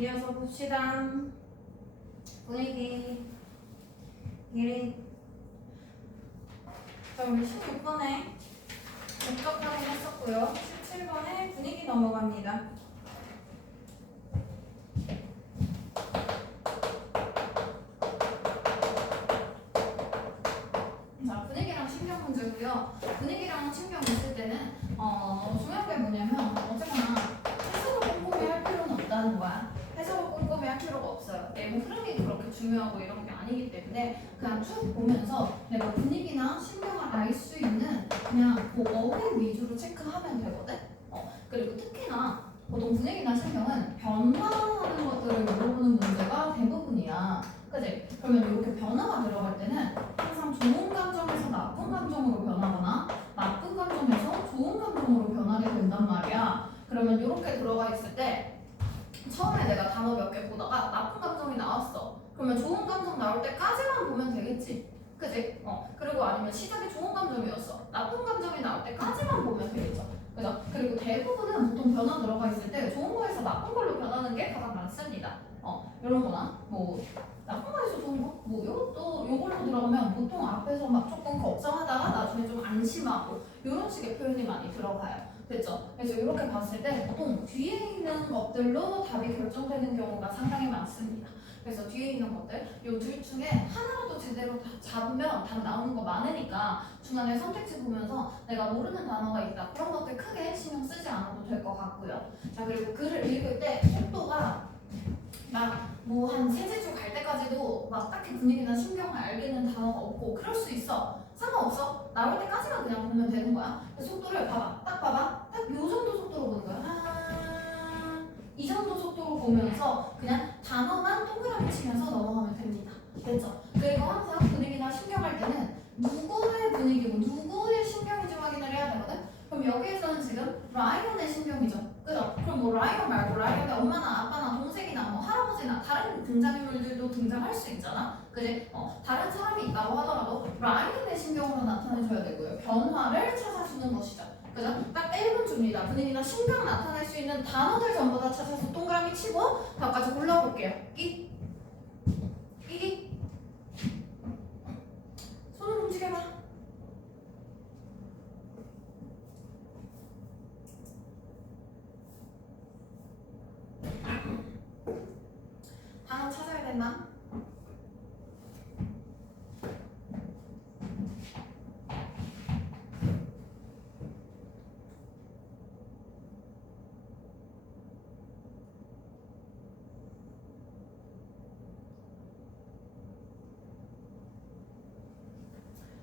이어서 봅시다. 분위기 1위. 자, 우리 16번에 목적 확인했었고요. 17번에 분위기 넘어갑니다. 자, 분위기랑 신경 문제고요. 분위기랑 신경 있을 때는 중요한 게 뭐냐면 어쨌거나 해석을 꼼꼼히 할 필요는 없다는 거야. 해석을 꼼꼼히 할 필요가 없어요. 내용 흐름이 그렇게 중요하고 이런 게 아니기 때문에 그냥 쭉 보면서 내가 분위기나 신경을 알 수 있는 그냥 그 어휘 위주로 체크하면 되거든. 그리고 특히나 보통 분위기나 신경은 변화하는 것들을 물어보는 문제가 대부분이야. 그치? 그러면 이렇게 변화가 들어갈 때는 항상 좋은 감정에서 나쁜 감정으로 변하거나 나쁜 감정에서 좋은 감정으로 변하게 된단 말이야. 그러면 이렇게 들어가 있을 때 처음에 내가 단어 몇 개 보다가 나쁜 감정이 나왔어. 그러면 좋은 감정 나올 때까지만 보면 되겠지. 그치? 그리고 아니면 시작이 좋은 감정이었어. 나쁜 감정이 나올 때까지만 보면 되겠죠. 그죠? 그리고 대부분은 보통 변화 들어가 있을 때 좋은 거에서 나쁜 걸로 변하는 게 가장 많습니다. 이런 거나 뭐 나쁜 거에서 좋은 거? 뭐 이것도 요걸로 들어가면 보통 앞에서 막 조금 걱정하다가 나중에 좀 안심하고 이런 식의 표현이 많이 들어가요. 그렇죠? 그래서 이렇게 봤을 때 보통 뒤에 있는 것들로 답이 결정되는 경우가 상당히 많습니다. 그래서 뒤에 있는 것들, 요 둘 중에 하나라도 제대로 다 잡으면 답 나오는 거 많으니까 중간에 선택지 보면서 내가 모르는 단어가 있다. 그런 것들 크게 신경 쓰지 않아도 될 것 같고요. 자, 그리고 글을 읽을 때 속도가 막 뭐 한 세제 줄 갈 때까지도 막 딱히 분위기나 신경을 알겠는 단어가 없고 그럴 수 있어. 상관없어. 나올 때까지만 그냥 보면 되는 거야. 속도를 봐봐. 딱 봐봐. 딱 요 정도 속도로 보는 거야. 이 정도 속도로 보면서 그냥 단어만 동그라미 치면서 넘어가면 됩니다. 됐죠? 그리고 항상 분위기나 신경할 때는 누구의 분위기고 누구의 신경인지 확인을 해야 되거든? 그럼 여기에서는 지금 라이언의 신경이죠. 그죠? 그럼 뭐 라이언 말고 라이언의 엄마나 아빠나 동생이나 뭐 할아버지나 다른 등장인물들도 등장할 수 있잖아. 그지? 다른 사람이 있다고 하더라도 라이언의 신경으로 나타내줘야 되고요. 변화를 찾아주는 것이죠. 그죠? 딱 1분 줍니다. 분위기나 신경 나타낼 수 있는 단어들 전부 다 찾아서 동그라미 치고 답까지 골라볼게요. 끼 손을 움직여봐. 단어 찾아야 된다.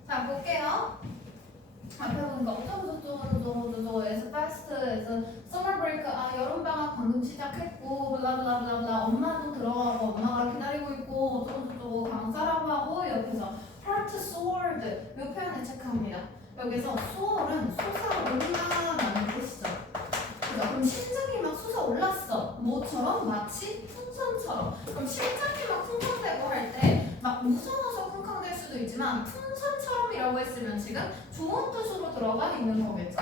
자, 볼게요. 앞에 보니까 어쩌고저쩌고 as fast as summer break. 여름방학 방금 시작했고 블라블라블라블라. 엄마도 들어가고 엄마가 기다리고 있고 어쩌고저쩌고 강사라고 하고 옆에서 heart soared 이 표현을 체크합니다. 여기서 soar은 솟아오른다라는 뜻이죠. 그럼 심장이 막 솟아올랐어. 뭐처럼? 마치 풍선처럼. 그럼 심장이 막 쿵쾅대고 할 때 막 무서워서 쿵쾅댈 수도 있지만 풍선처럼이라고 했으면 지금 좋은 뜻으로 들어가 있는 거겠죠.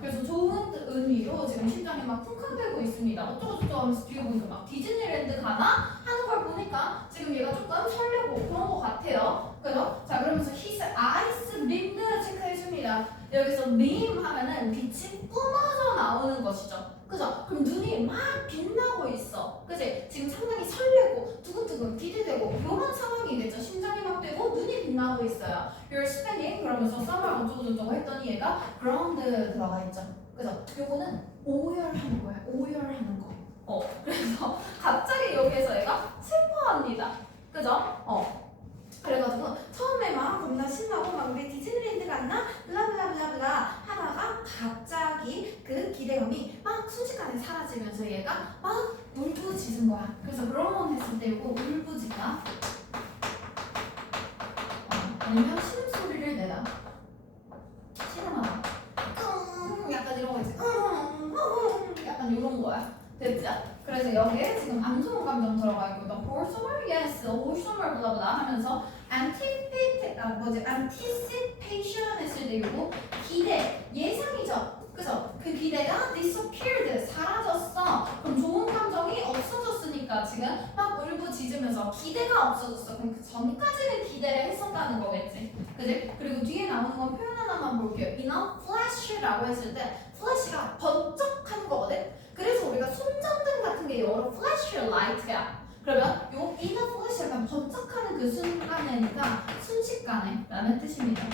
그래서 좋은 의미로 지금 심장이 막 쿵쾅대고 있습니다. 어쩌고저쩌고 하면서 뒤에 보니까 막 디즈니랜드 가나? 하는 걸 보니까 지금 얘가 조금 설레고 그런 것 같아요. 그죠? 자, 그러면서 his eyes beamed 체크해줍니다. 여기서 beam 하면은 빛이 뿜어져 나오는 것이죠. 그죠? 그럼 눈이 막 빛나고 있어. 그지? 지금 상당히 설레고 두근두근 기대되고 이런 상황이겠죠. 심장이 막 뛰고 눈이 빛나고 있어요. You're spending 그러면서 summer 어쩌고저쩌고 했더니 얘가 ground 들어가 있죠. 그죠? 요거는 오열하는 거야. 오열하는 거. 그래서 갑자기 여기에서 얘가 슬퍼합니다. 그죠? 그래가지고 처음에 막 겁나 신나고 막 우리 디즈니랜드 갔나? 블라블라블라블라 하다가 갑자기 그 기대감이 막 순식간에 사라지면서 얘가 막 울부짖은 거야. 그래서 그런 건 했을 때 이거 울부짖다. 아니면 신음소리를 내다. 신음하다. 약간 이런 거 있지. 약간 이런 거야. 됐죠? 그래서 여기에 지금 안 좋은 감정 들어가 있고 the whole summer, yes, all summer 블라블라 하면서 anticipation 했을 때 이거 기대, 예상이죠. 그죠? 그 기대가 disappeared, 사라졌어. 그럼 좋은 감정이 없어졌으니까 지금 막 울부짖으면서 기대가 없어졌어. 그럼 그 전까지는 기대를 했었다는 거겠지. 그지? 그리고 뒤에 나오는 건 표현 하나만 볼게요. inner flash라고 했을 때 flash가 번쩍하는 거거든. 그래서 우리가 손전등 같은 게 영어로 flashlight야. 그러면 요 inner flash 약간 번쩍하는 그 순간에니까 순식간에 라는 뜻입니다.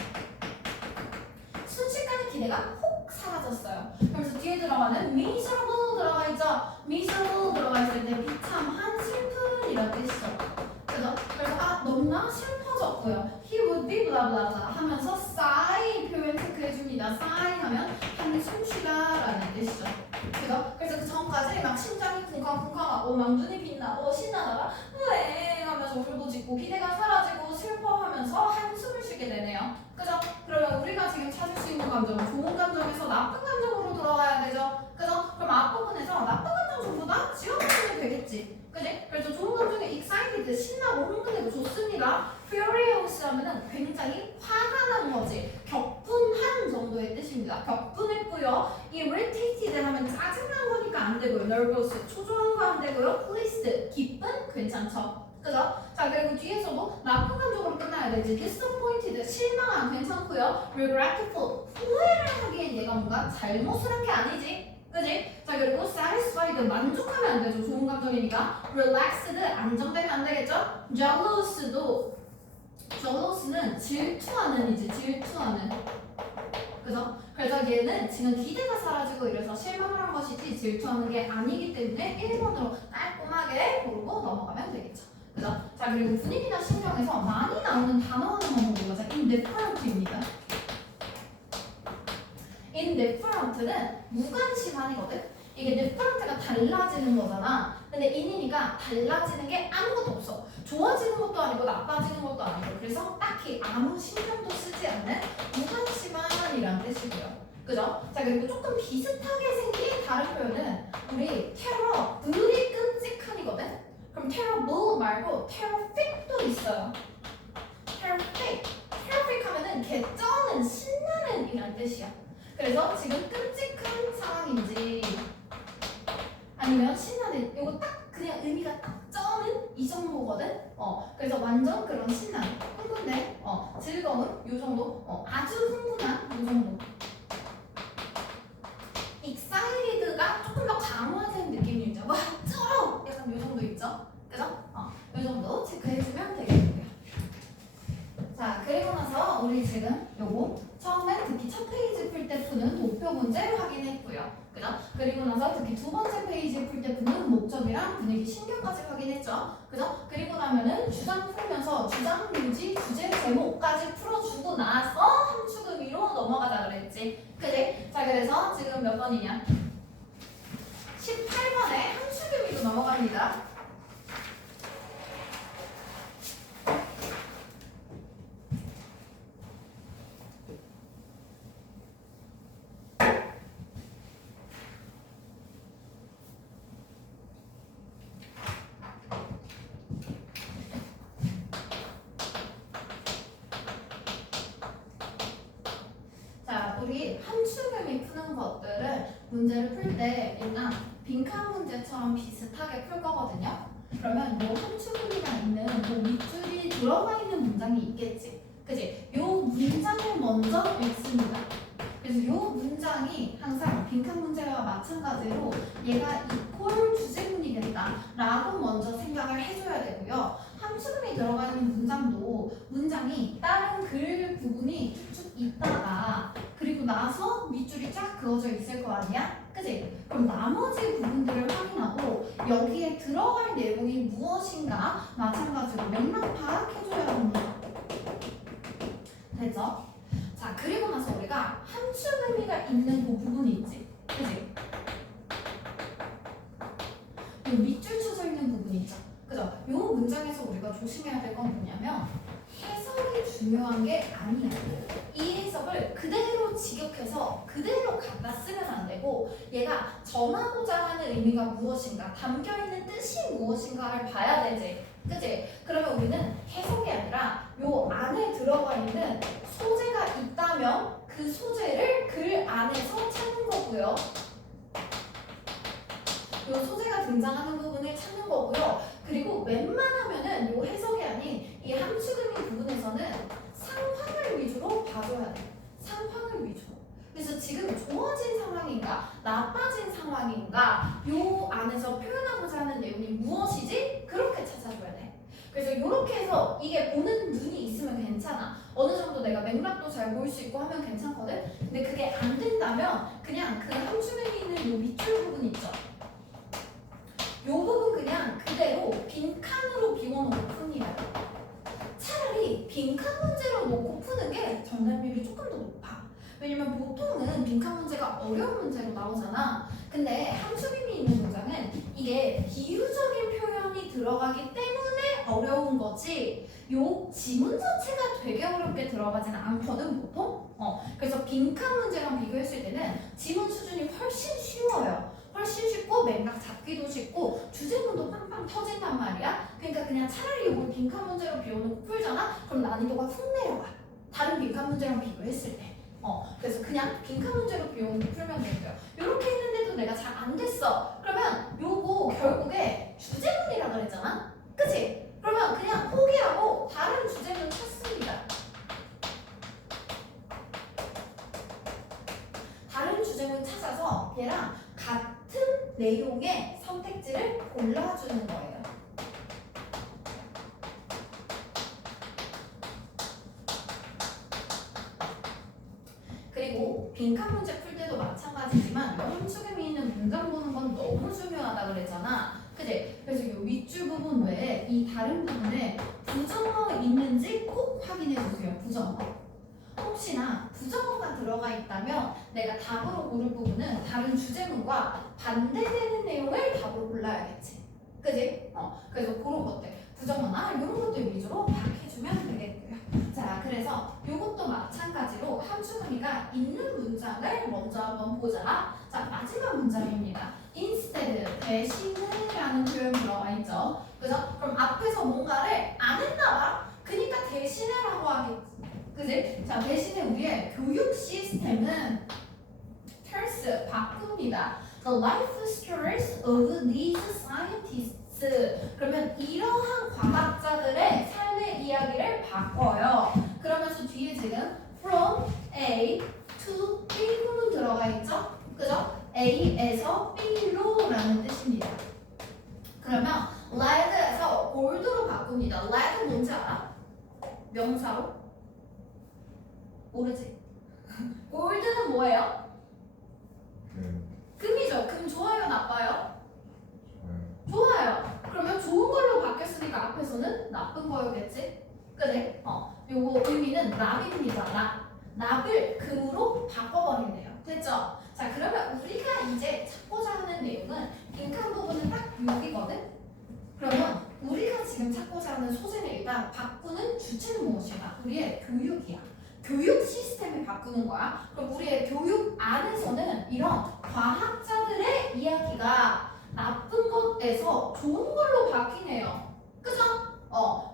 순식간에 기대가 혹 사라졌어요. 그래서 뒤에 들어가는 miserable 들어가 있죠. miserable 들어가 있을 때 비참한 슬픈 이런 뜻이죠. 그래서 너무나 슬퍼졌고요. he would be blah blah blah 하면서 sigh 표현 체크해줍니다. sigh 하면 한숨 쉬다라는 뜻이죠. 그래서 그 전까지 막 심장이 쿵쾅쿵쾅하고 막 눈이 빛나고 신나다가 왜 하면서 울부짖고 기대가 사라지고 슬퍼하면서 한숨을 쉬게 되네요. 그죠? 그러면 우리가 지금 찾을 수 있는 감정은 좋은 감정에서 나쁜 감정으로 돌아가야 되죠. 그죠? 그럼 앞부분에서 나쁜 감정 전부 다 지워버리면 되겠지. 그지? 그래서 좋은 감정에 excited, 신나고 흥분되고 좋습니다. furious 하면은 굉장히 화가 난 거지. 격분한 정도의 뜻입니다. 격분했고요. irritated 하면 짜증난 거니까 안 되고요. nervous, 초조한 거 안 되고요. pleased, 기쁜, 괜찮죠. 그죠? 자, 그리고 뒤에서도 나쁜 감정으로 끝나야 되지. disappointed, 실망한, 괜찮고요. regretful, 후회를 하기엔 얘가 뭔가 잘못을 한 게 아니지. 그지? 자, 그리고 satisfied, 만족하면 안 되죠. 좋은 감정이니까. relaxed, 안정되면 안 되겠죠? jealous는 질투하는 이지, 질투하는. 그죠? 그래서 얘는 지금 기대가 사라지고 이래서 실망을 한 것이지 질투하는 게 아니기 때문에 1번으로 깔끔하게 고르고 넘어가면 되겠죠. 그죠? 자, 그리고 분위기나 신경에서 많이 나오는 단어 하나만 보고 가자. indifferent입니다. indifferent는 무관심한이거든. 이게 different가 달라지는 거잖아. 근데 in이니까 달라지는 게 아무것도 없어. 좋아지는 것도 아니고 나빠지는 것도 아니고 그래서 딱히 아무 신경도 쓰지 않는 무관심한이란 뜻이고요. 그죠? 자, 그리고 조금 비슷하게 생긴 다른 표현은 우리 terror블이 끔찍한이거든. 그럼 terrible 말고 terrific도 있어요. terrific 하면은 개쩌는 신나는 이란 뜻이야. 그래서 지금 끔찍한 상황인지 아니면 신나는 이거 딱 그냥 의미가 딱 쩌는 이 정도거든. 그래서 완전 그런 신남, 흥분된, 즐거운 요 정도, 아주 흥분한 요 정도. excited가 조금 더 강화된 느낌이 있죠. 와 쩔어! 약간 요 정도 있죠. 그죠? 요 정도 체크해주면 되겠고요. 자, 그리고 나서 우리 지금 요거 처음에 특히 첫 페이지 풀 때 푸는 도표 문제 확인했고요. 그죠? 그리고 나서 특히 두 번째 페이지 풀 때 푸는 목적이랑 분위기 신경까지 확인했죠. 그죠? 그리고 나면은 주장 풀면서 주장 유지 주제 제목까지 풀어주고 나서 함축 의미로 넘어가자 그랬지. 그지? 자, 그래서 지금 몇 번이냐? 18번에 함축 의미로 넘어갑니다. 우리 함축의미 푸는 것들을 문제를 풀 때 일단 빈칸 문제처럼 비슷하게 풀 거거든요. 그러면 요 함축의미가 있는 그 밑줄이 들어가 있는 문장이 있겠지. 그지? 요 문장을 먼저 읽습니다. 그래서 요 문장이 항상 빈칸 문제와 마찬가지로 얘가 이퀄 주제문이겠다 라고 먼저 생각을 해줘야 되고요. 함축음이 들어가 있는 문장도 문장이 다른 글 부분이 쭉 있다가 그리고 나서 밑줄이 쫙 그어져 있을 거 아니야? 그치? 그럼 나머지 부분들을 확인하고 여기에 들어갈 내용이 무엇인가 마찬가지로 맥락 파악해줘야 합니다. 됐죠? 자, 그리고 나서 우리가 함축 의미가 있는 그 부분이 있지. 그치? 이 밑줄 쳐져 있는 부분이 있죠. 그죠? 이 문장에서 우리가 조심해야 될 건 뭐냐면 해석이 중요한 게 아니야. 이 해석을 그대로 직역해서 그대로 갖다 쓰면 안 되고 얘가 전하고자 하는 의미가 무엇인가, 담겨있는 뜻이 무엇인가를 봐야 되지. 그치? 그러면 우리는 해석이 아니라 요 안에 들어가 있는 소재가 있다면 그 소재를 글 안에서 찾는 거고요. 요 소재가 등장하는 부분을 찾는 거고요. 함수금이 부분에서는 상황을 위주로 봐줘야 돼. 상황을 위주로. 그래서 지금 좋아진 상황인가 나빠진 상황인가 요 안에서 표현하고자 하는 내용이 무엇이지? 그렇게 찾아줘야 돼. 그래서 이렇게 해서 이게 보는 눈이 있으면 괜찮아. 어느 정도 내가 맥락도 잘 보일 수 있고 하면 괜찮거든. 근데 그게 안 된다면 그냥 그 함수면에 있는 요 밑줄 부분 있죠. 요 부분 그냥 그대로 빈칸으로 비워놓고 풉니다. 차라리 빈칸 문제로 놓고 푸는 게 정답률이 조금 더 높아. 왜냐면 보통은 빈칸 문제가 어려운 문제로 나오잖아. 근데 함수빔이 있는 문장은 이게 비유적인 표현이 들어가기 때문에 어려운 거지 요 지문 자체가 되게 어렵게 들어가지는 않거든 보통. 그래서 빈칸 문제랑 비교했을 때는 지문 수준이 훨씬 쉬워요. 훨씬 쉽고 맥락 잡기도 쉽고 주제문도 빵빵 터진단 말이야. 그러니까 그냥 차라리 이걸 빈칸 문제로 비워놓고 풀잖아. 그럼 난이도가 훅 내려가. 다른 빈칸 문제랑 비교했을 때. 그래서 그냥 빈칸 문제로 비워놓고 풀면 되고요. 이렇게 했는데도 내가 잘 안 됐어. 그러면 요거 결국에 주제문이라 그랬잖아. 그치? 그러면 그냥 포기하고 다른 주제문 찾습니다. 다른 주제문 찾아서 얘랑 같은 내용의 선택지를 골라주는 거예요. 그리고 빈칸 문제 풀 때도 마찬가지지만 함수금이 있는 문장 보는 건 너무 중요하다 그랬잖아. 그치? 그래서 이 윗줄 부분 외에 이 다른 부분에 부정어 있는지 꼭 확인해 주세요. 부정어. 혹시나 부정어가 들어가 있다면 내가 답으로 고를 부분은 다른 주제문과 반대되는 내용을 답으로 골라야겠지. 그지? 그래서 그런 것들 부정어나 이런 것들 위주로 파악해주면 되겠고요. 자, 그래서 이것도 마찬가지로 함수금이가 있는 문장을 먼저 한번 보자. 자, 마지막 문장입니다. instead, 대신에 라는 표현 들어가 있죠. 그죠? 그럼 앞에서 뭔가를 안 했나 봐. 그니까 대신에라고 하겠지. 그지? 자, 대신에 우리의 교육 시스템은 terse 바꿉니다. The life stories of these scientists. 그러면 이러한 과학자들의 삶의 이야기를 바꿔요. 그러면서 뒤에 지금 from A to B 부분 들어가 있죠? 그죠? A에서 B로라는 뜻입니다. 그러면 lead에서 gold로 바꿉니다. lead 뭔지 알아? 명사로? 모르지? 골드는 뭐예요? 금이죠. 금 좋아요, 나빠요? 좋아요. 그러면 좋은 걸로 바뀌었으니까 앞에서는 나쁜 거였겠지? 그래? 요거 의미는 납입니다. 납을 금으로 바꿔버리네요. 됐죠? 자, 그러면 우리가 이제 찾고자 하는 내용은 빈칸 부분은 딱 여기거든? 그러면 우리가 지금 찾고자 하는 소재는 일단 바꾸는 주체는 무엇인가? 우리의 교육이야. 교육 시스템을 바꾸는 거야. 그럼 우리의 교육 안에서는 이런 과학자들의 이야기가 나쁜 것에서 좋은 걸로 바뀌네요. 그죠?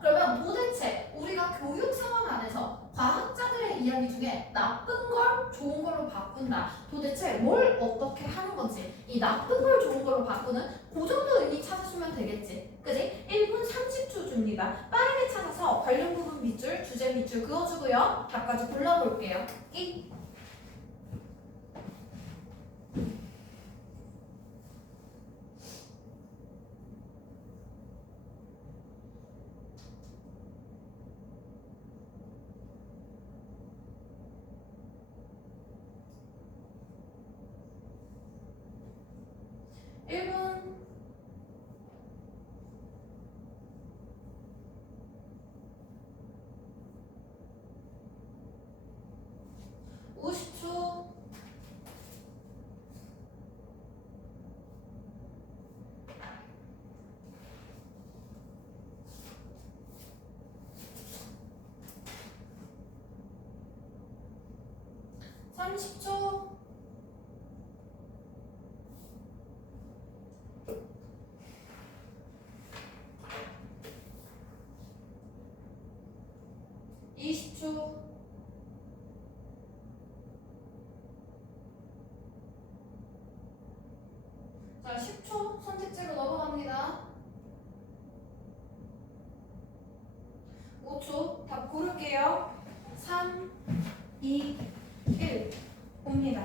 그러면 도대체 우리가 교육 상황 안에서 과학자들의 이야기 중에 나쁜 걸 좋은 걸로 바꾼다. 도대체 뭘 어떻게 하는 건지 이 나쁜 걸 좋은 걸로 바꾸는 그 정도 의미 찾아주면 되겠지. 그지? 1분 30초 줍니다. 빠르게 찾아서 관련 부분 밑줄, 주제 밑줄 그어주고요. 답까지 골라볼게요. 끼. 자, 10초 선택지로 넘어갑니다. 5초 답 고를게요. 3, 2, 1 봅니다.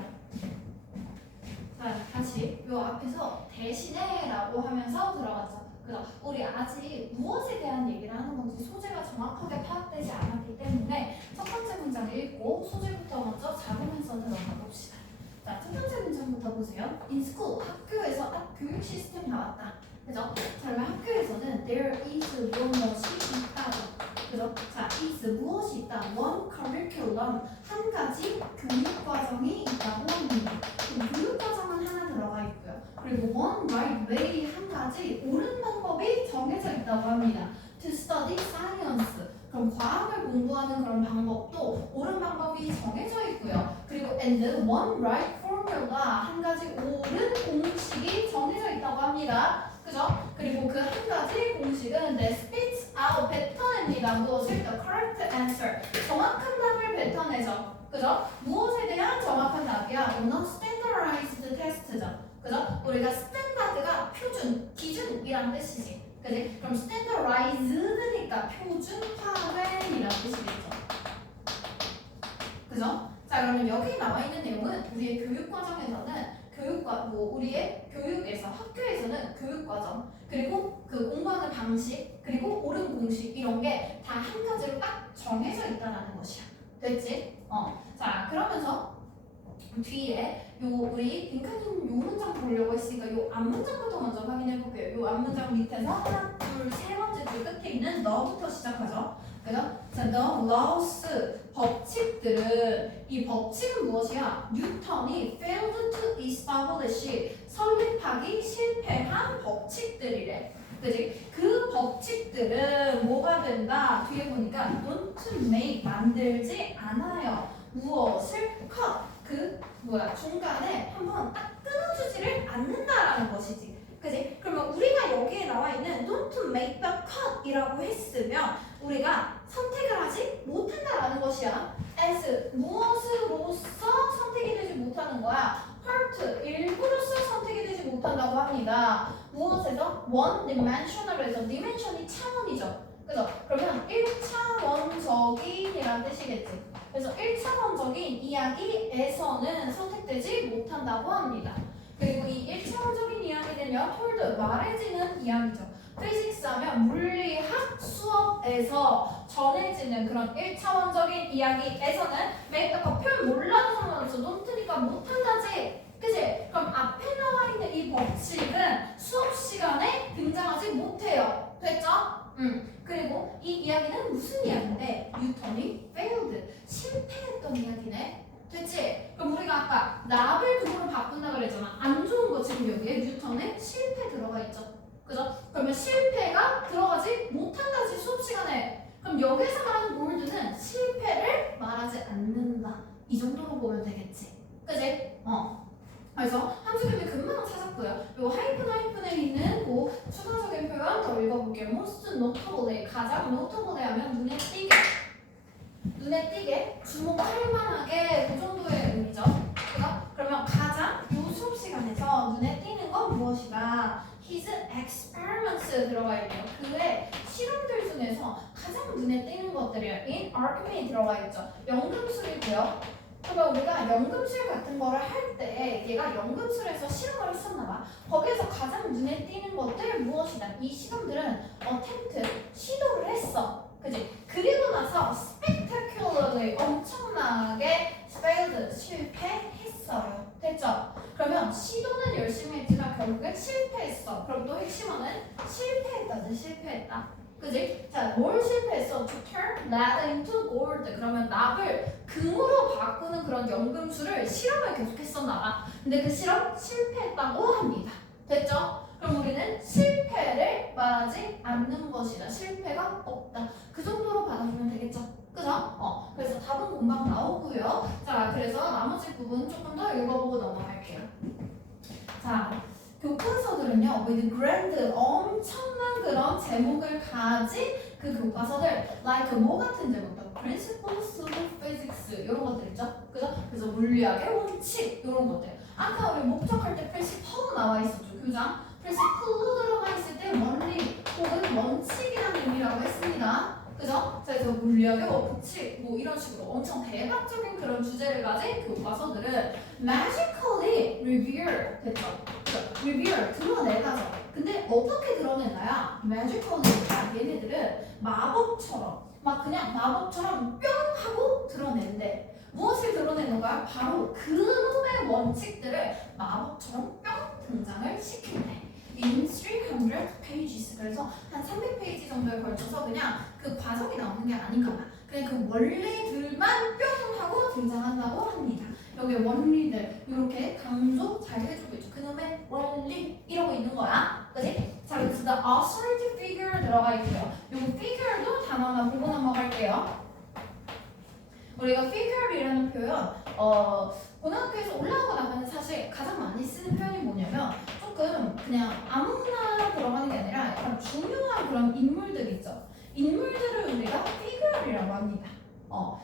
자, 다시 요 앞에서 대신에 라고 하면서 들어갔죠. 그래서 우리 아직 무엇에 대한 얘기를 하는 건지 소재가 정확하게 파악되지 않았기 때문에 첫 번째 문장 읽고 소재부터 먼저 잡으면서 들어가 봅시다. 자, 첫 번째 문장부터 보세요. In school, 학교에서 딱 교육 시스템 나왔다. 그죠? 자, 그러면 학교에서는 there is 무엇이 있다고. 그죠? 자, is 무엇이 있다. one curriculum, 한 가지 교육 과정이 있다고 합니다. 교육 과정은 하나 들어가 있고요. 그리고 one right way, 한 가지 옳은 방법이 정해져 있다고 합니다. to study science, 그럼 과학을 공부하는 그런 방법도 옳은 방법이 정해져 있고요. 그리고 and one right formula, 한 가지 옳은 공식이 정해져 있다고 합니다. 그죠? 그리고 그 한 가지 공식은 that spits out, 뱉어냅니다. 무엇을? The correct answer, 정확한 답을 뱉어내죠. 그죠? 무엇에 대한 정확한 답이야? not standardized test죠. 그죠? 우리가 스탠다드가 표준, 기준이란 뜻이지. 그지? 그럼 standardized니까 표준화된이란 뜻이겠죠. 그죠? 자, 그러면 여기 나와 있는 내용은 우리의 교육 과정에서는 우리의 교육에서 학교에서는 교육 과정 그리고 그 공부하는 방식 그리고 옳은 공식 이런 게 다 한 가지로 딱 정해져 있다라는 것이야. 됐지? 자, 그러면서 뒤에 우리 빈칸님 요 문장 보려고 했으니까 요 앞문장부터 먼저 확인해 볼게요. 요 앞문장 밑에서 하나, 둘, 세 번째 줄 끝에 있는 너부터 시작하죠. 그죠? 자, the laws, 법칙들은, 이 법칙은 무엇이야? 뉴턴이 failed to establish, 설립하기 실패한 법칙들이래. 그지? 그 법칙들은 뭐가 된다? 뒤에 보니까 don't make, 만들지 않아요. 무엇을? cut, 중간에 한번 딱 끊어주지를 않는다라는 것이지. 그지? 그러면 우리가 여기에 나와 있는 don't make the cut 이라고 했으면 우리가 선택을 하지 못한다라는 것이야. as, 무엇으로서 선택이 되지 못하는 거야? part, 일부로서 선택이 되지 못한다고 합니다. 무엇에서? one dimensional에서, dimension이 차원이죠. 그죠? 그러면 1차원적인이란 뜻이겠지. 그래서 1차원적인 이야기에서는 선택되지 못한다고 합니다. 그리고 이 1차원적인 이야기는요, told, 말해지는 이야기죠. physics 하면 물리학 수업에서 전해지는 그런 1차원적인 이야기에서는 make the 표현 몰라도 상관없어. 논트니까 못한다지. 그치? 그럼 앞에 나와 있는 이 법칙은 수업 시간에 등장하지 못해요. 됐죠? 그리고 이 이야기는 무슨 이야기인데? 뉴턴이 failed, 실패했던 이야기네. 됐지? 그럼 우리가 아까 납을 그거로 바꾼다 그랬잖아. 안 좋은 거 지금 여기에 뉴턴에 실패 들어가 있죠. 그죠? 그러면 실패가 들어가지 못한다지 수업 시간에. 그럼 여기서 말하는 보울드는 실패를 말하지 않는다. 이 정도로 보면 되겠지. 그지? 그래서 함수교비 금방 찾았고요. 요 하이픈에 있는 그 추가적인 표현 더 읽어볼게요. most notable, 가장 notable 하면 눈에 띄게 주목할 만하게 그 정도의 의미죠. 그러면 가장 요 수업 시간에서 눈에 띄는 건 무엇이다? His experiments 들어가 있네요. 그의 실험들 중에서 가장 눈에 띄는 것들이에요. In argument 들어가 있죠. 연금술이고요. 그러면 우리가 연금술 같은 거를 할 때 얘가 연금술에서 실험을 했었나 봐. 거기에서 가장 눈에 띄는 것들 무엇이다? 이 실험들은 attempt, 시도를 했어. 그지? 그리고 나서 spectacularly, 엄청나게 failed, 실패했어요. 됐죠? 그러면 시도는 열심히 했지만 결국에 실패했어. 그럼 또 핵심어는 실패했다지, 실패했다. 그지? 자, 뭘 실패했어? To turn lead into gold. 그러면 납을 금으로 바꾸는 그런 연금술을 실험을 계속했었나 봐. 근데 그 실험 실패했다고 합니다. 됐죠? 그럼 우리는 실패를 말하지 않는 것이다. 실패가 없다. 그 정도로 받아주면 되겠죠? 그죠? 그래서 답은 금방 나오고요. 자, 그래서 나머지 부분 조금 더 읽어보고 넘어갈게요. 자, 교과서들은요, with grand, 엄청난 그런 제목을 가진 그 교과서들, like 뭐 같은 제목들, principles of physics 이런 것들 있죠, 그죠? 그래서 물리학의 원칙 이런 것들. 아까 우리 목적할 때 principle 나와 있었죠, 교장. principle 들어가 있을 때 원리 혹은 원칙이라는 의미라고 했습니다. 그죠? 자, 그래서 물리학의 법칙 뭐 이런 식으로 엄청 대박적인 그런 주제를 가진 교과서들은 magically reveal 됐죠? reveal 드러내가죠. 근데 어떻게 드러내나요? magically가 얘네들은 마법처럼 막 그냥 마법처럼 뿅 하고 드러내는데 무엇을 드러내는 거야? 바로 그놈의 원칙들을 마법처럼 뿅 등장을 시킨대. In 300 pages. 그래서 한 300페이지 정도에 걸쳐서 그냥 그 과정이 나오는 게 아닌가 봐. 그냥 그 원리들만 뿅 하고 등장한다고 합니다. 여기 원리들 이렇게 강조 잘 해주고 있죠. 그놈의 원리 이러고 있는 거야. 그지? 자, 그래서 the authority figure 들어가 있고요. 요거 figure도 단어 하나 보고 넘어갈게요. 우리가 figure이라는 표현 고등학교에서 올라오고 나면 사실 가장 많이 쓰는 표현이 뭐냐면 조금 그냥 아무나 들어가는 게 아니라 약간 중요한 그런 인물들 있죠. 인물들을 우리가 figure이라고 합니다.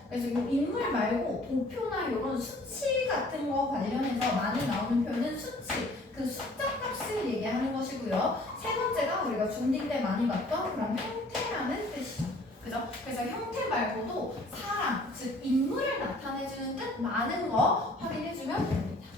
그래서 이 인물 말고 도표나 이런 수치 같은 거 관련해서 많이 나오는 표현은 수치, 그 숫자 값을 얘기하는 것이고요. 세 번째가 우리가 중딩 때 많이 봤던 그런 형태라는 뜻이죠. 그죠? 그래서 형태 말고도 사람, 즉 인물을 나타내주는 뜻 많은 거 확인해주면 됩니다.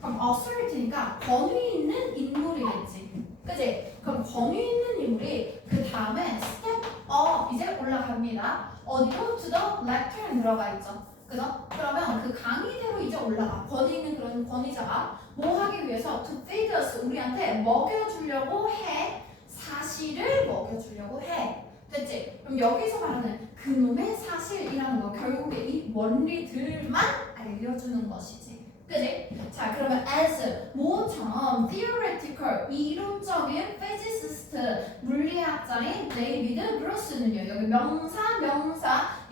그럼 authority니까 권위 있는 인물이겠지. 그지? 그럼 권위 있는 인물이 그 다음에 step up 이제 올라갑니다. 어디로? to the lectern 들어가 있죠. 그죠? 그러면 그 강의대로 이제 올라가. 권위 있는 그런 권위자가 뭐 하기 위해서 to feed us 우리한테 먹여주려고 해. 사실을 먹여주려고 해. 됐지? 그럼 여기서 말하는 그놈의 사실이라는 거 결국에 이 원리들만 알려주는 것이지. 그지? 자, 그러면 as 모처럼 theoretical 이론적인 physicist 물리학자인 데이비드 브루스는요. 여기 명사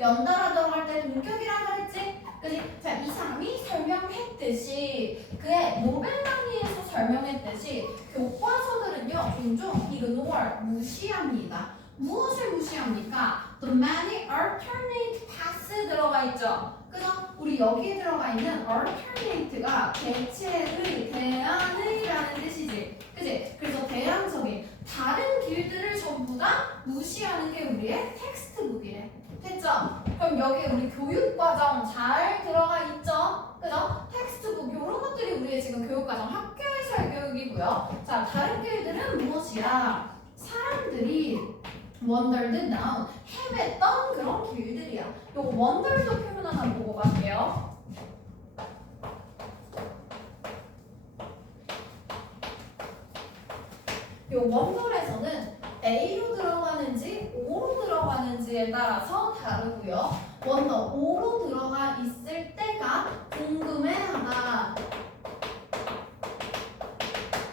연달아 들어갈 때 동격이라고 그랬지? 그지? 자, 이 사람이 설명했듯이 그의 노벨 강의에서 설명했듯이 교과서들은요 종종 ignore 무시합니다. 무엇을 무시합니까? The many alternate paths 들어가 있죠. 그죠? 우리 여기에 들어가 있는 alternate가 대체의, 대안의라는 뜻이지. 그지? 그래서 대안적인 다른 길들을 전부 다 무시하는 게 우리의 텍스트북이래. 됐죠? 그럼 여기 우리 교육과정 잘 들어가 있죠? 그죠? 텍스트북 이런 것들이 우리의 지금 교육과정 학교에서의 교육이고요. 자, 다른 길들은 무엇이야? 사람들이 wondered down 헤맸던 그런 길들이야. 요 wondered 표현 하나 보고 갈게요. 요 wonder에서는 A로 들어가는지 O로 들어가는지에 따라서 다르고요. wonder O로 들어가 있을 때가 궁금해하다,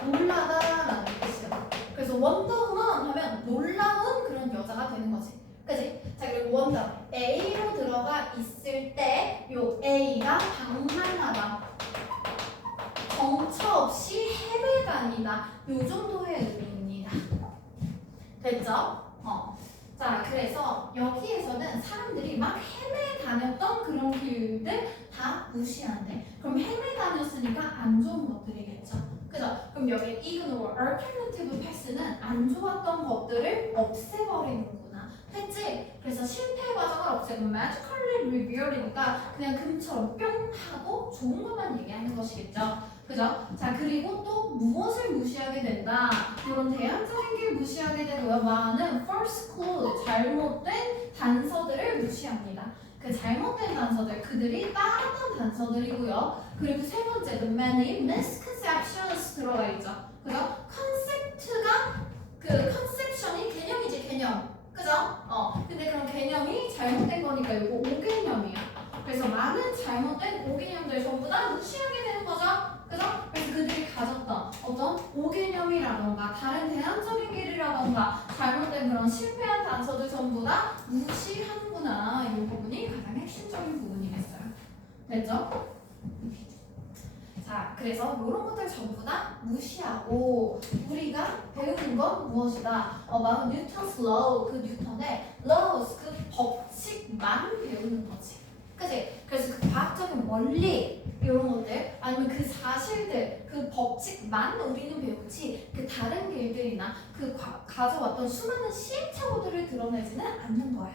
놀라다라는 뜻이야. 그래서 wonderwoman 하면 놀라운 그런 여자가 되는 거지. 그치? 자, 그리고 wonder A로 들어가 있을 때 요 A가 방만하다, 정처 없이 헤매다니다, 요 정도의 의미입니다. 됐죠? 자, 그래서 여기에서는 사람들이 막 헤매다녔던 그런 길들 다 무시한대. 그럼 헤매다녔으니까 안 좋은 것들이겠죠. 그죠? 그럼 여기 ignore, alternative pass는 안 좋았던 것들을 없애버리는구나. 했지? 그래서 실패 과정을 없애고 magically reveal이니까 그냥 금처럼 뿅 하고 좋은 것만 얘기하는 것이겠죠. 그죠? 자, 그리고 또 무엇을 무시하게 된다? 이런 대안적인 길 무시하게 되고요. 많은 false clue, 잘못된 단서들을 무시합니다. 그 잘못된 단서들, 그들이 따랐던 단서들이고요. 그리고 세 번째, the many misconceptions 들어가 있죠. 그죠? 컨셉트가 그 컨셉션이 개념이지, 개념. 그죠? 근데 그런 개념이 잘못된 거니까 이거 오개념이야. 그래서 많은 잘못된 오개념들 전부 다 무시하게 되는 거죠. 그죠? 그래서 그들이 가졌던 어떤 오개념이라던가 다른 대안적인 길이라던가 잘못된 그런 실패한 단서들 전부 다 무시하는구나. 이 부분이 가장 핵심적인 부분이겠어요. 됐죠? 자, 그래서 이런 것들 전부 다 무시하고 우리가 배우는 건 무엇이다? about Newton's law, 그 뉴턴의 laws, 그 법칙만 배우는 거지. 그치? 그래서 그 과학적인 원리 이런 것들 아니면 그 사실들, 그 법칙만 우리는 배우지 그 다른 길들이나 그 가져왔던 수많은 시행착오들을 드러내지는 않는 거야.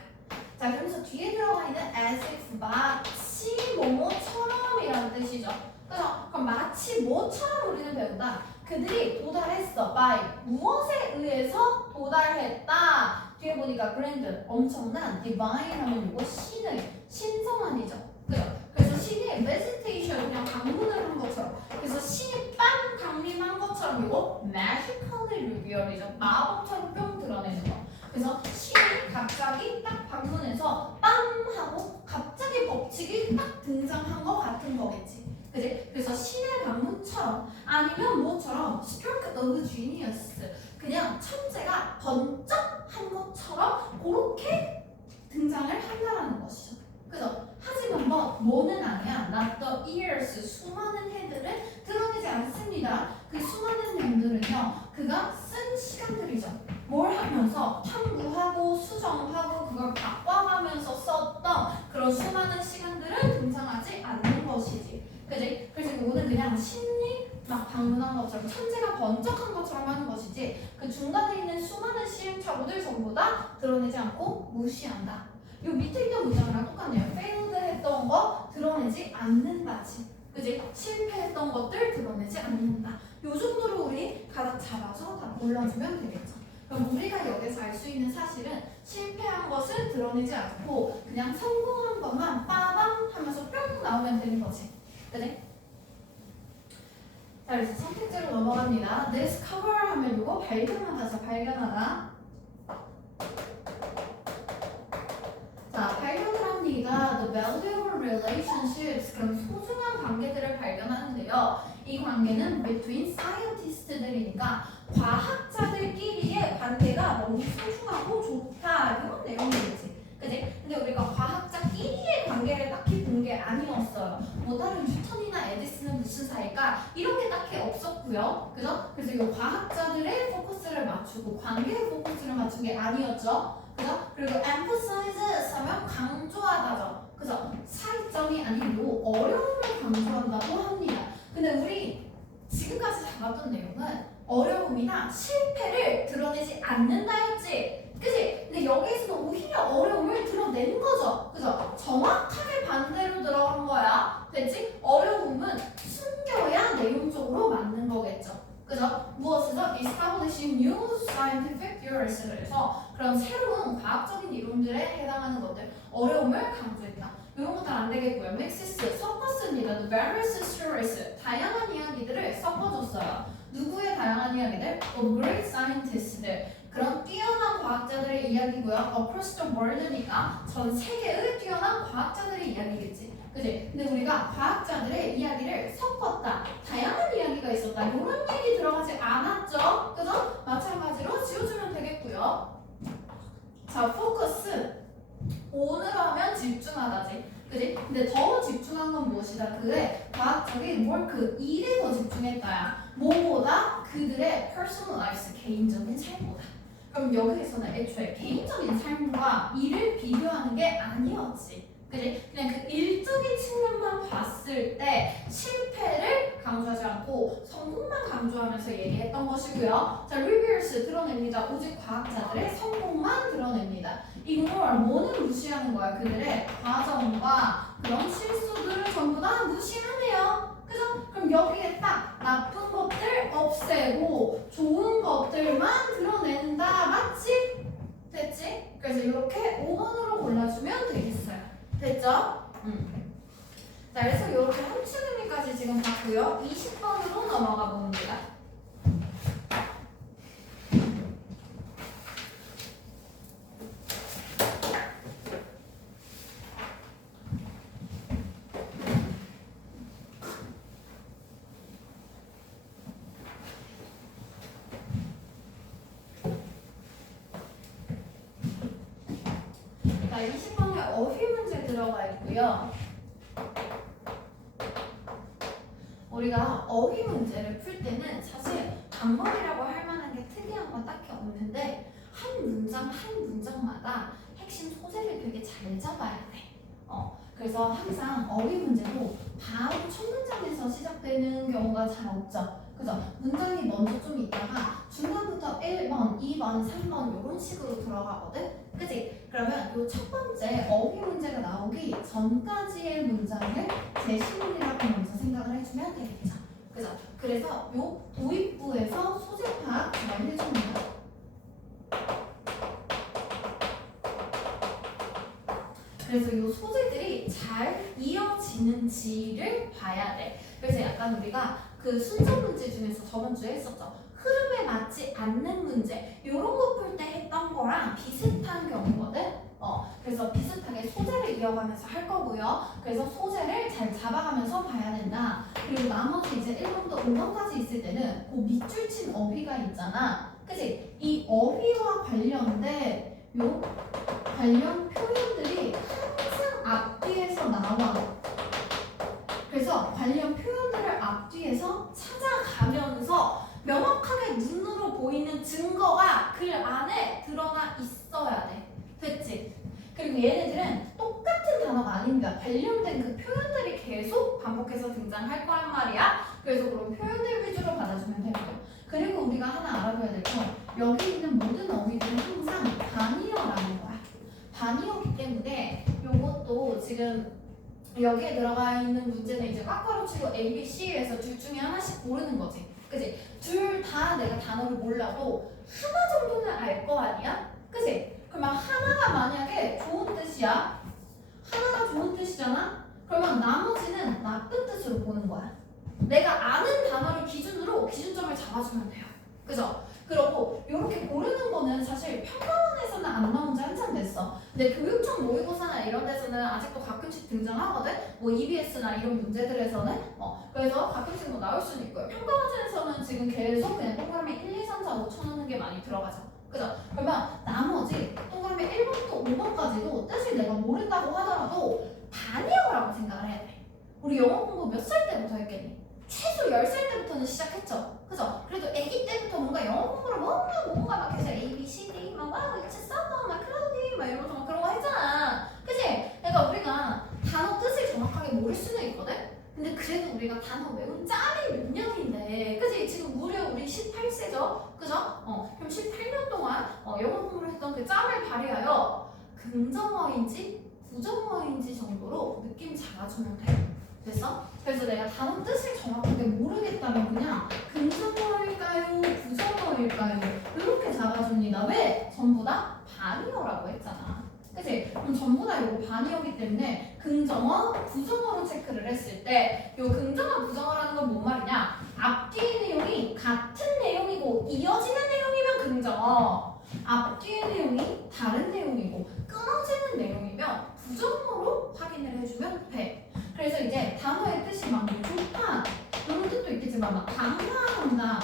자, 그래서 뒤에 들어가 있는 as if 마치 뭐뭐처럼이라는 뜻이죠. 그래서 그럼 마치 뭐처럼 우리는 배운다. 그들이 도달했어. by 무엇에 의해서 도달했다. 뒤에 보니까 grand 엄청난 divine 하면 이거 신의 신성한이죠. 그죠? 그래서 신이 vegetation 그냥 방문을 한 것처럼 그래서 신이 빵 강림한 것처럼 이거 magically reveal이죠. 마법처럼 뿅 드러내는 거. 그래서 신이 갑자기 딱 방문해서 빵 하고 갑자기 법칙이 딱 등장한 것 같은 거겠지. 그지? 그래서 신의 방문처럼 아니면 뭐처럼 stroke of genius 그냥 천재가 번쩍한 것처럼 그렇게 등장을 한다라는 것이죠. 그죠? 하지만 뭐는 아니야. Not the ears 수많은 해들은 드러내지 않습니다. 그 수많은 년들은요 그가 쓴 시간들이죠. 뭘 하면서 탐구하고 수정하고 그걸 바꿔가면서 썼던 그런 수많은 시간들은 등장하지 않는 것이지. 그지? 그래서 이거는 그냥 신이 막 방문한 것처럼 천재가 번쩍한 것처럼 하는 것이지 그 중간에 있는 수많은 시행착오들 전부 다 드러내지 않고 무시한다. 요 밑에 있는 문장이랑 똑같네요. failed 했던 거 드러내지 않는다지. 그지? 실패했던 것들 드러내지 않는다. 요 정도로 우리 가닥 잡아서 다 골라주면 되겠죠. 그럼 우리가 여기서 알 수 있는 사실은 실패한 것은 드러내지 않고 그냥 성공한 것만 빠밤 하면서 뿅 나오면 되는 거지. 그래? 자, 그래서 선택지로 넘어갑니다. discover 하면 이거 발견하다죠. 발견하다. 자, 발견을 합니다. The valuable relationships 그럼 소중한 관계들을 발견하는데요. 이 관계는 between scientist들이니까 과학자들끼리의 관계가 너무 소중하고 좋다 이런 내용이겠지. 그지? 근데 우리가 과학자끼리의 관계를 딱히 본 게 아니었어요. 뭐 다른 뉴턴이나 에디슨은 무슨 사이일까? 이런 게 딱히 없었고요. 그죠? 그래서 이 과학자들의 포커스를 맞추고 관계의 포커스를 맞춘 게 아니었죠. 그죠? 그리고 emphasize 하면 강조하다죠. 그죠? 차이점이 아니고 어려움을 강조한다고 합니다. 근데 우리 지금까지 잡았던 내용은 어려움이나 실패를 드러내지 않는다였지. 그치? 근데 여기에서는 오히려 어려움을 드러낸 거죠. 그죠? 정확하게 반대로 들어간 거야. 됐지? 어려움은 숨겨야 내용적으로 맞는 거겠죠. 그죠? 무엇에서 establishing new scientific theories 그래서 그런 새로운 과학적인 이론들에 해당하는 것들 어려움을 강조했다. 이런 것들 안 되겠고요. mixes 섞었습니다. The various stories 다양한 이야기들을 섞어줬어요. 누구의 다양한 이야기들? Of great scientists들 그런 뛰어난 과학자들의 이야기고요. Across the world니까 전 세계의 뛰어난 과학자들의 이야기겠지. 그치? 근데 우리가 과학자들의 이야기를 섞었다. 다양한 이야기가 있었다. 이런 얘기 들어가지 않았죠? 그죠? 마찬가지로 지워주면 되겠고요. 자, focus. 오늘 하면 집중하다지. 그지? 근데 더 집중한 건 무엇이다? 그의 과학적인 work, 일에 더 집중했다야. 뭐보다? 그들의 personal lives, 개인적인 삶보다. 그럼 여기에서는 애초에 개인적인 삶과 일을 비교하는 게 아니었지. 그지? 그냥 그 일적인 측면만 봤을 때 실패를 강조하지 않고 성공만 강조하면서 얘기했던 것이고요. 자, reveals 드러냅니다. 오직 과학자들의 성공만 드러냅니다. ignore 뭐는 무시하는 거야. 그들의 과정과 그런 실수들을 전부 다 무시하네요. 그죠? 그럼 여기에 딱 나쁜 것들 없애고 좋은 것들만 드러낸다. 맞지? 됐지? 그래서 이렇게 5번으로 골라주면 되겠어요. 됐죠? 자, 그래서 이렇게 함축의미까지 지금 봤고요. 20번으로 넘어가 봅니다. 자, 20번에 어휘 문제 들어가 있고요. 우리가 어휘 문제를 풀 때는 사실 단번이라고 할 만한 게 특이한 건 딱히 없는데 한 문장 한 문장마다 핵심 소재를 되게 잘 잡아야 돼. 그래서 항상 어휘 문제도 바로 첫 문장에서 시작되는 경우가 잘 없죠. 그죠? 문장이 먼저 좀 있다가 중간부터 1번, 2번, 3번 이런 식으로 들어가거든. 그치? 그러면 요 첫 번째 어휘 문제가 나오기 전까지의 문장을 제시문이라고 먼저 생각을 해주면 되겠죠. 그죠? 그래서 요 도입부에서 소재 파악 잘 해줍니다. 그래서 이 소재들이 잘 이어지는지를 봐야 돼. 그래서 약간 우리가 그 순서 문제 중에서 저번 주에 했었죠. 흐름에 맞지 않는 문제 이런 거 풀 때 했던 거랑 비슷한 경우거든. 그래서 비슷하게 소재를 이어가면서 할 거고요. 그래서 소재를 잘 잡아가면서 봐야 된다. 그리고 나머지 이제 1번부터 5번까지 있을 때는 그 밑줄 친 어휘가 있잖아. 그치? 이 어휘와 관련된 요 관련 표현들이 항상 앞뒤에서 나와. 그래서 관련 표현들을 앞뒤에서 찾아가면서 명확하게 눈으로 보이는 증거가 글 안에 드러나 있어야 돼. 됐지? 그리고 얘네들은 똑같은 단어가 아닙니다. 관련된 그 표현들이 계속 반복해서 등장할 거란 말이야. 그래서 그런 표현들 위주로 받아주면 되고요. 그리고 우리가 하나 알아둬야 될 건 여기 있는 모든 어휘들은 항상 반이어라는 거야. 반이어기 때문에 요것도 지금 여기에 들어가 있는 문제는 이제 꽉꽉으로 치고 A, B, C에서 둘 중에 하나씩 고르는 거지. 그치? 둘 다 내가 단어를 몰라도 하나 정도는 알 거 아니야? 그치? 그러면 하나가 만약에 좋은 뜻이야. 하나가 좋은 뜻이잖아? 그러면 나머지는 나쁜 뜻으로 보는 거야. 내가 아는 단어를 기준으로 기준점을 잡아주면 돼요. 그죠? 그리고 이렇게 고르는 거는 사실 평가원에서는 안 나온 지 한참 됐어. 근데 교육청 모의고사나 이런 데서는 아직도 가끔씩 등장하거든? 뭐 EBS나 이런 문제들에서는 그래서 가끔씩 뭐 나올 수는 있고요. 평가원에서는 지금 계속 그냥 동그라미 1, 2, 3, 4, 5 쳐놓는 게 많이 들어가죠. 그죠? 그러면 나머지 동그라미 1번부터 5번까지도 뜻을 내가 모른다고 하더라도 반이어라고 생각을 해야 돼. 우리 영어 공부 몇 살 때부터 했겠니? 최소 10살 때부터는 시작했죠. 그죠? 그래도 아기 때부터 뭔가 영어 공부를 뭔가 막 해서 A, B, C, D 막 it's summer, 막 cloudy 막 이러면서 막 그런 거 했잖아. 그치? 그러니까 우리가 단어 뜻을 정확하게 모를 수는 있거든? 근데 그래도 우리가 단어 외운 짬이 몇 년인데 그치? 지금 무려 우리 18세죠? 그죠? 그럼 18년 동안 영어 공부를 했던 그 짬을 발휘하여 긍정어인지 부정어인지 정도로 느낌 잡아주면 돼. 됐어? 그래서 내가 단어 뜻을 정확하게 모르겠다면 그냥 긍정어일까요? 부정어일까요? 이렇게 잡아줍니다. 왜? 전부 다 반이어라고 했잖아. 그치? 그럼 전부 다 이거 반이어기 때문에 긍정어, 부정어로 체크를 했을 때 이 긍정어, 부정어라는 건 뭔 말이냐? 앞뒤의 내용이 같은 내용이고 이어지는 내용이면 긍정어, 앞뒤의 내용이 다른 내용이고 끊어지는 내용이면 부정어로 확인을 해주면 돼. 그래서 이제 단어의 뜻이 막 좋다 이런 뜻도 있겠지만 막 강화한다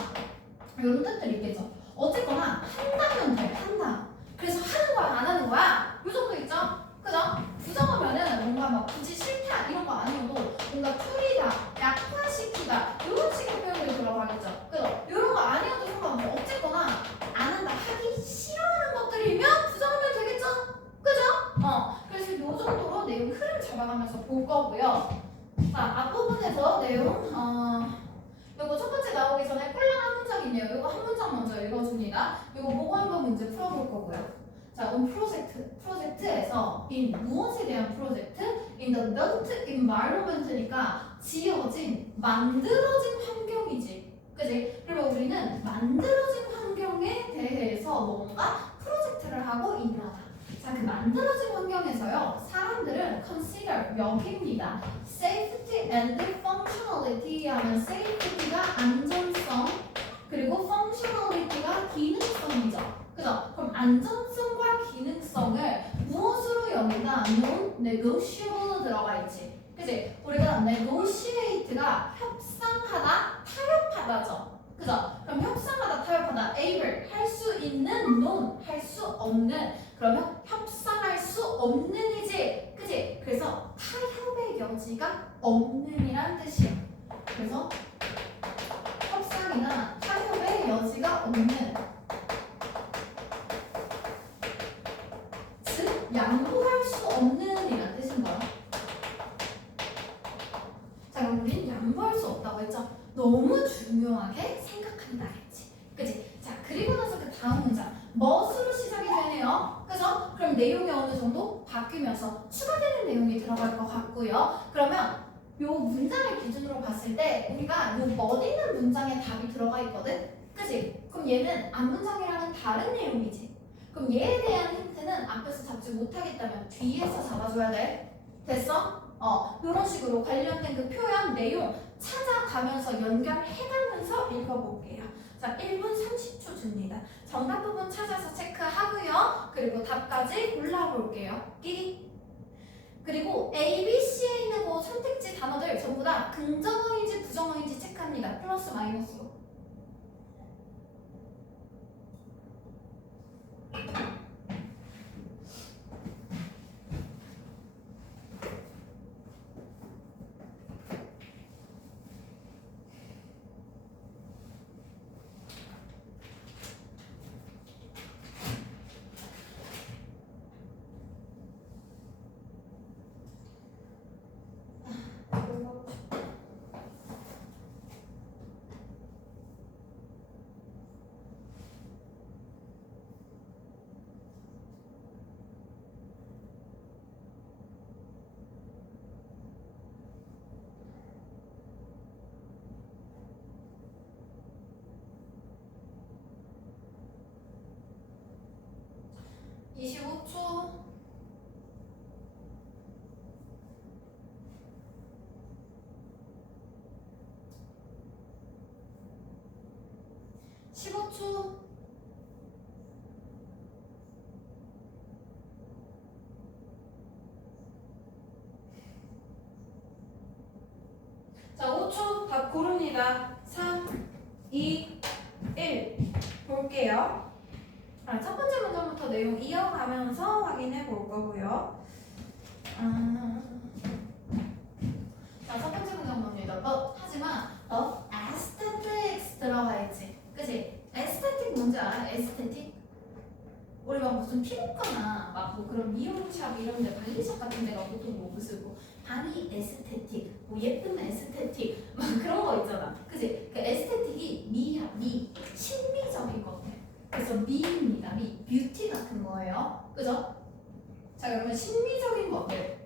이런 뜻들이 있겠죠. 어쨌거나 한다면 돼. 한다. 그래서 하는 거야 안 하는 거야? 이 정도 있죠? 그죠? 부정하면은 뭔가 막 굳이 싫다 이런 거 아니어도 뭔가 풀이다, 약화시키다 이런 식의 표현들이 들어가겠죠. 그죠? 이런 거 아니어도 상관없어. 어쨌거나 안 한다, 하기 싫어하는 것들이면 부정하면 되겠죠? 그죠? 그래서 이 정도로 내용 흐름 잡아가면서 볼 거고요. 자, 앞부분에서 내용, 요거 첫 번째 나오기 전에 꼴랑 한 문장 있네요. 요거 한 문장 먼저 읽어줍니다. 요거 보고 한번 문제 풀어볼 거고요. 자, 그럼 프로젝트에서 무엇에 대한 프로젝트? In the built environment니까 지어진, 만들어진 환경이지. 그지? 그리고 우리는 만들어진 환경에 대해서 뭔가 프로젝트를 하고 있는 거다. 자, 그 만들어진 환경에서요, 사람들은 consider, 여깁니다. safety and functionality 하면 safety가 안전성, 그리고 functionality가 기능성이죠. 그죠? 그럼 안전성과 기능성을 무엇으로 여긴다? non-negotiable로 들어가 있지. 그치? 우리가 negotiate가 협상하다, 타협하다죠. 그죠? 그럼 협상하다, 타협하다, able, 할 수 있는, non, 할 수 없는. 그러면 협상할 수 없는이지. 그치? 그래서 타협의 여지가 없는이란 뜻이야. 그래서 협상이나 타협의 여지가 없는. 즉, 양보할 수 없는 이란 뜻인 거야. 자, 그럼 우린 양보할 수 없다고 했죠? 너무 중요하게 생각한다 했지. 그치? 자, 그리고 나서 그 다음 문장. 멋으로 시작이 되네요. 그죠? 그럼 그럼 내용이 어느 정도 바뀌면서 추가되는 내용이 들어갈 것 같고요. 그러면 요 문장을 기준으로 봤을 때 우리가 요 멋있는 문장에 답이 들어가 있거든? 그치? 그럼 얘는 앞문장이랑은 다른 내용이지. 그럼 얘에 대한 힌트는 앞에서 잡지 못하겠다면 뒤에서 잡아줘야 돼. 됐어? 이런 식으로 관련된 그 표현 내용 찾아가면서 연결해가면서 읽어볼게요. 자, 1분 30초 줍니다. 정답 부분 찾아서 체크하고요. 그리고 답까지 골라볼게요. 끼리. 그리고 A, B, C에 있는 그 선택지 단어들 전부 다 긍정어인지 부정어인지 체크합니다. 플러스 마이너스로. (25초) 15초. 자, 5초 답 고릅니다. 3, 2, 1. 볼게요. 첫 번째 문장부터 내용 이어가면서 확인해 볼 거고요. 자, 첫 번째 문장 봅니다. 하지만 aesthetics 들어가 있지. 그치? aesthetic 뭔지 알아? aesthetic? 우리 막 무슨 피부과나 막 뭐 그런 미용샵 이런 데 관리샵 같은 데가 보통 뭐 무슨 뭐 바디 에스테틱, 뭐 예쁜 에스테틱 막 그런 거 있잖아. 그치? 그 에스테틱이 미야, 미. 신미적인 것들. 그래서 미입니다. 미. 뷰티 같은 거예요. 그죠? 자, 그러면 신미적인 것들.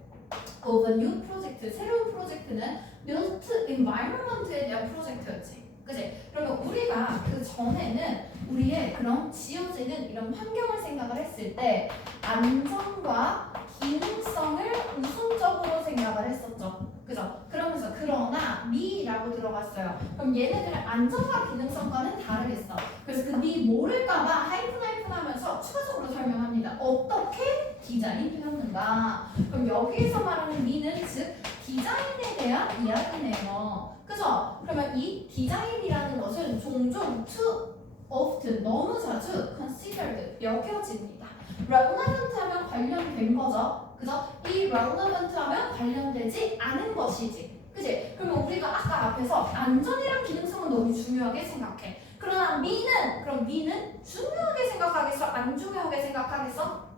of a new project, 새로운 프로젝트는 built environment에 대한 프로젝트였지. 그치? 그러면 우리가 그 전에는 우리의 그런 지어지는 이런 환경을 생각을 했을 때 안전과 기능성을 우선적으로 생각을 했었죠. 그죠? 그러면서 그러나 미라고 들어갔어요. 그럼 얘네들은 안전과 기능성과는 다르겠어. 그래서 그 미 모를까봐 하이픈 하면서 추가적으로 설명합니다. 어떻게 디자인되었는가? 그럼 여기에서 말하는 미는 즉 디자인에 대한 이야기네요. 그죠? 그러면 이 디자인이라는 것은 종종 too often 너무 자주 considered 여겨집니다. relevant 하면 관련된 거죠. 그죠? 이 relevant 하면 관련되지 않은 것이지. 그치? 그러면 우리가 아까 앞에서 안전이랑 기능성은 너무 중요하게 생각해. 그러나 미는, 그럼 미는 중요하게 생각하겠어? 안 중요하게 생각하겠어?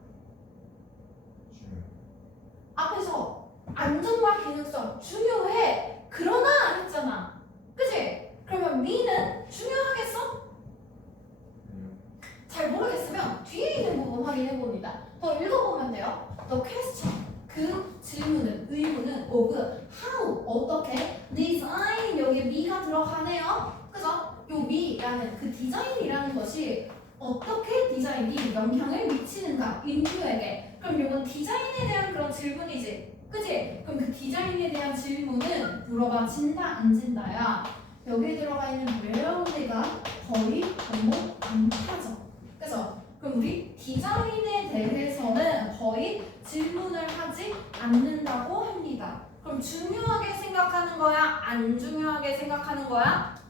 앞에서 안전과 기능성 중요해. 그러나 했잖아. 그치? 그러면 미는 중요하겠어? 잘 모르겠으면 뒤에 있는 부분 확인해 봅니다. 더 읽어보면 돼요. The question, 그 질문은, 의문은 of how, 어떻게 design, 여기에 미가 들어가네요. 그죠? 요 미라는 그 디자인이라는 것이 어떻게 디자인이 영향을 미치는가 인류에게. 그럼 이건 디자인에 대한 그런 질문이지. 그치? 그럼 그 디자인에 대한 질문은 물어봐 진다 안 진다야. 여기에 들어가 있는 where가 거의 반복 안 하죠. 그래서 그럼 우리 디자인에 대해서는 거의 질문을 하지 않는다고 합니다. 그럼 중요하게 생각하는 거야? 안 중요하게 생각하는 거야?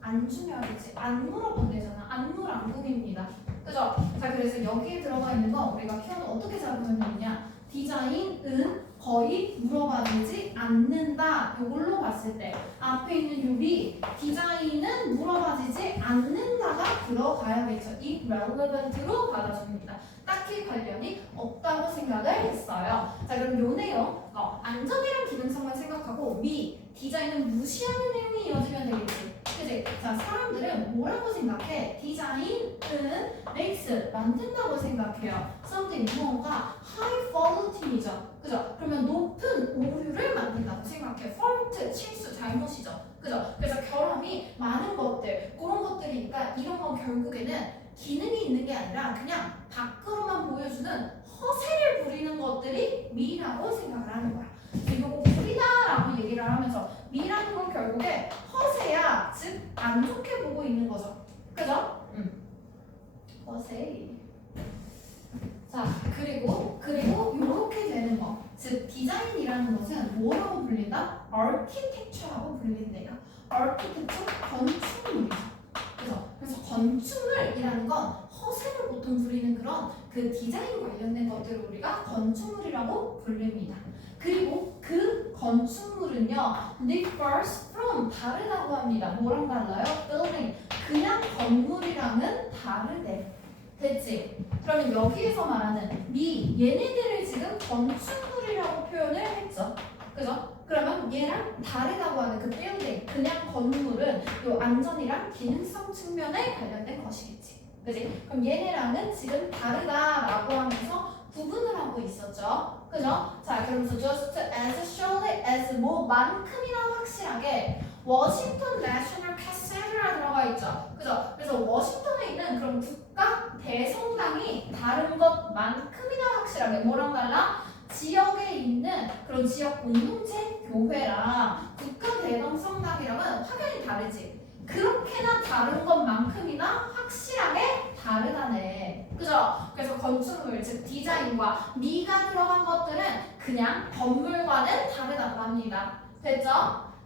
안 중요하겠지. 안 물어본대잖아. 안물 안궁입니다. 그죠? 자, 그래서 여기에 들어가 있는 거 우리가 키워드 어떻게 잡으면 되느냐? 디자인은 거의 물어봐주지 않는다. 이걸로 봤을 때 앞에 있는 요비 디자인은 물어봐주지 않는다가 들어가야겠죠. 이 relevant로 받아줍니다. 딱히 관련이 없다고 생각을 했어요. 자, 그럼 요 내용 안전이랑 기능성만 생각하고 디자인은 무시하는 내용이 이어지면 되겠지. 그치? 자, 사람들은 뭐라고 생각해? 디자인은 makes, 만든다고 생각해요. something, 무언가 high quality이죠. 그죠? 그러면 높은 오류를 만든다고 생각해. fault, 실수, 잘못이죠. 그죠? 그래서 결함이 많은 것들, 그런 것들이니까 이런 건 결국에는 기능이 있는 게 아니라 그냥 밖으로만 보여주는 허세를 부리는 것들이 미라고 생각을 하는 거야. 이거 부리다라고 얘기를 하면서 미라는 건 결국에 허세야, 즉 안 좋게 보고 있는 거죠. 그죠? 허세. 자, 그리고 이렇게 되는 거. 즉 디자인이라는 것은 뭐라고 불린다? architecture라고 불린대요. architecture 건축물이죠. 그죠? 그래서 건축물이라는 건 허세를 보통 부리는 그런 그 디자인 관련된 것들을 우리가 건축물이라고 불립니다. 그리고 그 건축물은요, differs from, 다르다고 합니다. 뭐랑 달라요? building, 그냥 건물이랑은 다르대. 됐지? 그러면 여기에서 말하는 얘네들을 지금 건축물이라고 표현을 했죠. 그죠? 그러면 얘랑 다르다고 하는 그 building, 그냥 건물은 요 안전이랑 기능성 측면에 관련된 것이겠지. 그지? 그럼 얘네랑은 지금 다르다라고 하면서 구분을 하고 있었죠. 그죠? 자, 그러면서 just as surely as 뭐만큼이나 확실하게 워싱턴 내셔널 캐세드라 들어가 있죠. 그죠? 그래서 워싱턴에 있는 그런 국가 대성당이 다른 것만큼이나 확실하게 뭐랑 달라? 지역에 있는 그런 지역 공동체 교회랑 국가 대성당이랑은 확연히 다르지. 그렇게나 다른 것만큼이나 확실하게 다르다네. 그죠? 그래서 건축물, 즉 디자인과 미가 들어간 것들은 그냥 건물과는 다르다고 합니다. 됐죠?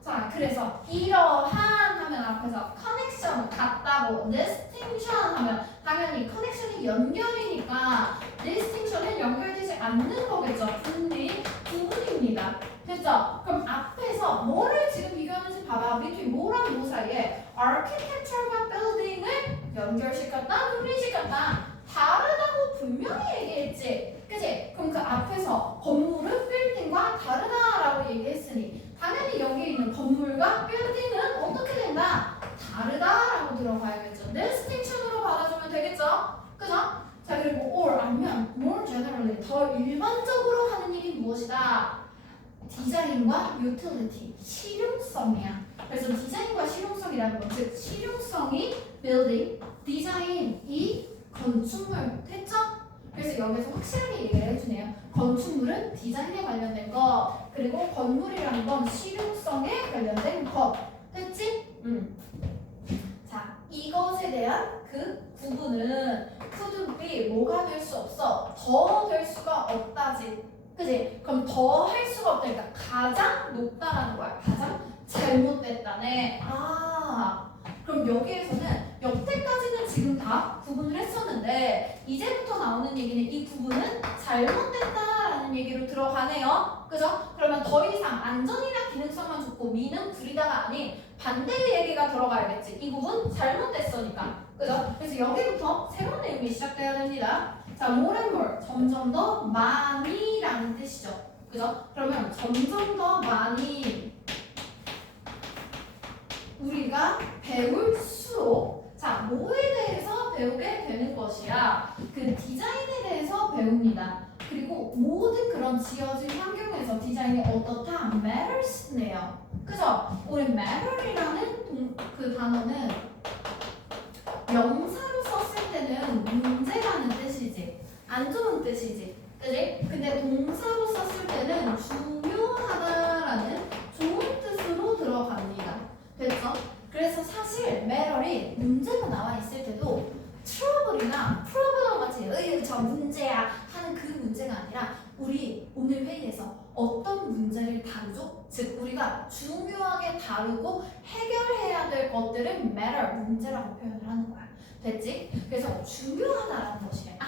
자, 그래서 이러한 하면 앞에서 커넥션 같다고, distinction 하면 당연히 커넥션이 연결이니까 distinction은 연결되지 않는 거겠죠. 구분입니다. 됐죠? 그럼 앞에서 뭐를 지금 비교하는지 봐봐. between 뭐랑 뭐 사이에 architecture과 building을 연결시켰다, 분리시켰다. 다르다고 분명히 얘기했지. 그치? 그럼 그 앞에서 건물은 빌딩과 다르다라고 얘기했으니 당연히 여기 있는 건물과 빌딩은 어떻게 된다? 다르다라고 들어가야겠죠. distinction으로 받아주면 되겠죠? 그죠? 자, 그리고 or 아니면 more generally, 더 일반적으로 하는 일이 무엇이다? 디자인과 utility, 실용성이야. 그래서 디자인과 실용성이라는 건 즉 실용성이 building, 디자인이 건축물, 됐죠? 그래서 여기서 확실하게 얘기를 해주네요. 건축물은 디자인에 관련된 것, 그리고 건물이라는 건 실용성에 관련된 것. 됐지? 자, 이것에 대한 그 구분은 could be 뭐가 될 수 없어. 더 될 수가 없다지. 그지? 그럼 더 할 수가 없다니까 가장 높다라는 거야. 가장 잘못됐다네. 그럼 여기에서는 여태까지는 지금 다 구분을 했었는데 이제부터 나오는 얘기는 이 구분은 잘못됐다라는 얘기로 들어가네요. 그죠? 그러면 더 이상 안전이나 기능성만 좋고 미는 구리다가 아닌 반대의 얘기가 들어가야겠지. 이 부분 잘못됐으니까. 그죠? 그래서 여기부터 새로운 내용이 시작돼야 됩니다. 자, more and more, 점점 더 많이라는 뜻이죠. 그죠? 그러면 점점 더 많이 우리가 배울수록 자, 뭐에 대해서 배우게 되는 것이야? 그 디자인에 대해서 배웁니다. 그리고 모든 그런 지어진 환경에서 디자인이 어떻다? matters네요. 그죠? 우리 matter이라는 그 단어는 명사로 썼을 때는 문제라는 뜻이지. 안 좋은 뜻이지. 그지? 근데 동사로 썼을 때는 중요하다라는 좋은 뜻으로 들어갑니다. 됐죠? 그래서 사실 matter이 문제가 나와 있을 때도 트러블이나 프로블럼 같이 으이 저 문제야 하는 그 문제가 아니라 우리 오늘 회의에서 어떤 문제를 다루죠? 즉 우리가 중요하게 다루고 해결해야 될 것들은 matter, 문제라고 표현을 하는 거야. 됐지? 그래서 중요하다라는 것이래.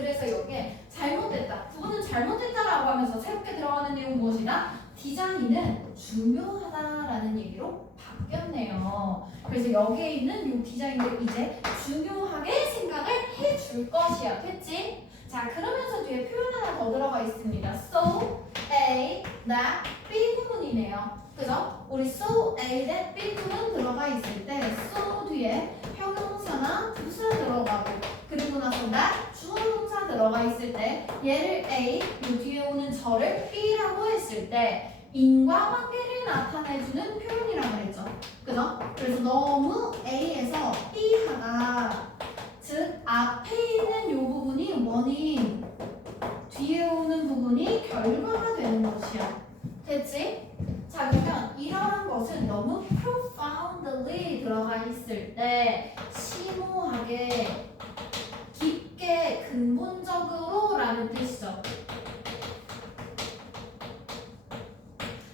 그래서 여기에 잘못됐다. 부분은 잘못됐다라고 하면서 새롭게 들어가는 내용 무엇이다? 디자인은 중요하다라는 얘기로 바뀌었네요. 그래서 여기에 있는 이 디자인들 이제 중요하게 생각을 해줄 것이야. 됐지? 자, 그러면서 뒤에 표현 하나 더 들어가 있습니다. So, A, that, B 부분이네요. 그죠? 우리 so, A, that, B 부분 들어가 있을 때 so 뒤에 형용사나 부사 들어가고 그리고 나서 that, 주어동사 들어가 있을 때 얘를 A, 이 뒤에 오는 저를 B라고 했을 때 인과관계를 나타내주는 표현이라고 했죠. 그죠? 그래서 너무 A에서 B하다. 즉 앞에 있는 이 부분이 원인, 뒤에 오는 부분이 결과가 되는 것이야. 됐지? 자, 그러면 이러한 것은 너무 profoundly 들어가 있을 때 심오하게, 깊게, 근본적으로 라는 뜻이죠.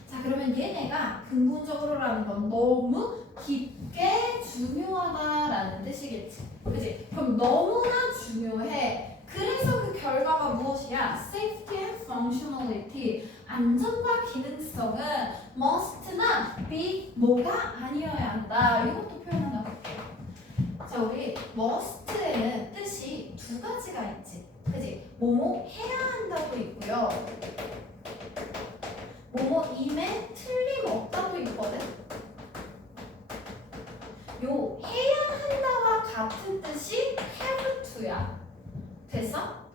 자, 그러면 얘네가 근본적으로라는 건 너무 깊게 중요하다라는 뜻이겠지. 그치? 그럼 너무나 중요해. 그래서 그 결과가 무엇이야? Safety and functionality. 안전과 기능성은 must나 be 뭐가 아니어야 한다. 이것도 표현하나 볼게요. 자, 우리 must에는 뜻이 두 가지가 있지. 그치? 뭐뭐 해야 한다도 있고요. 뭐뭐임에 틀림없다도 있거든. 요 해야 한다와 같은 뜻이 have to야. 됐어?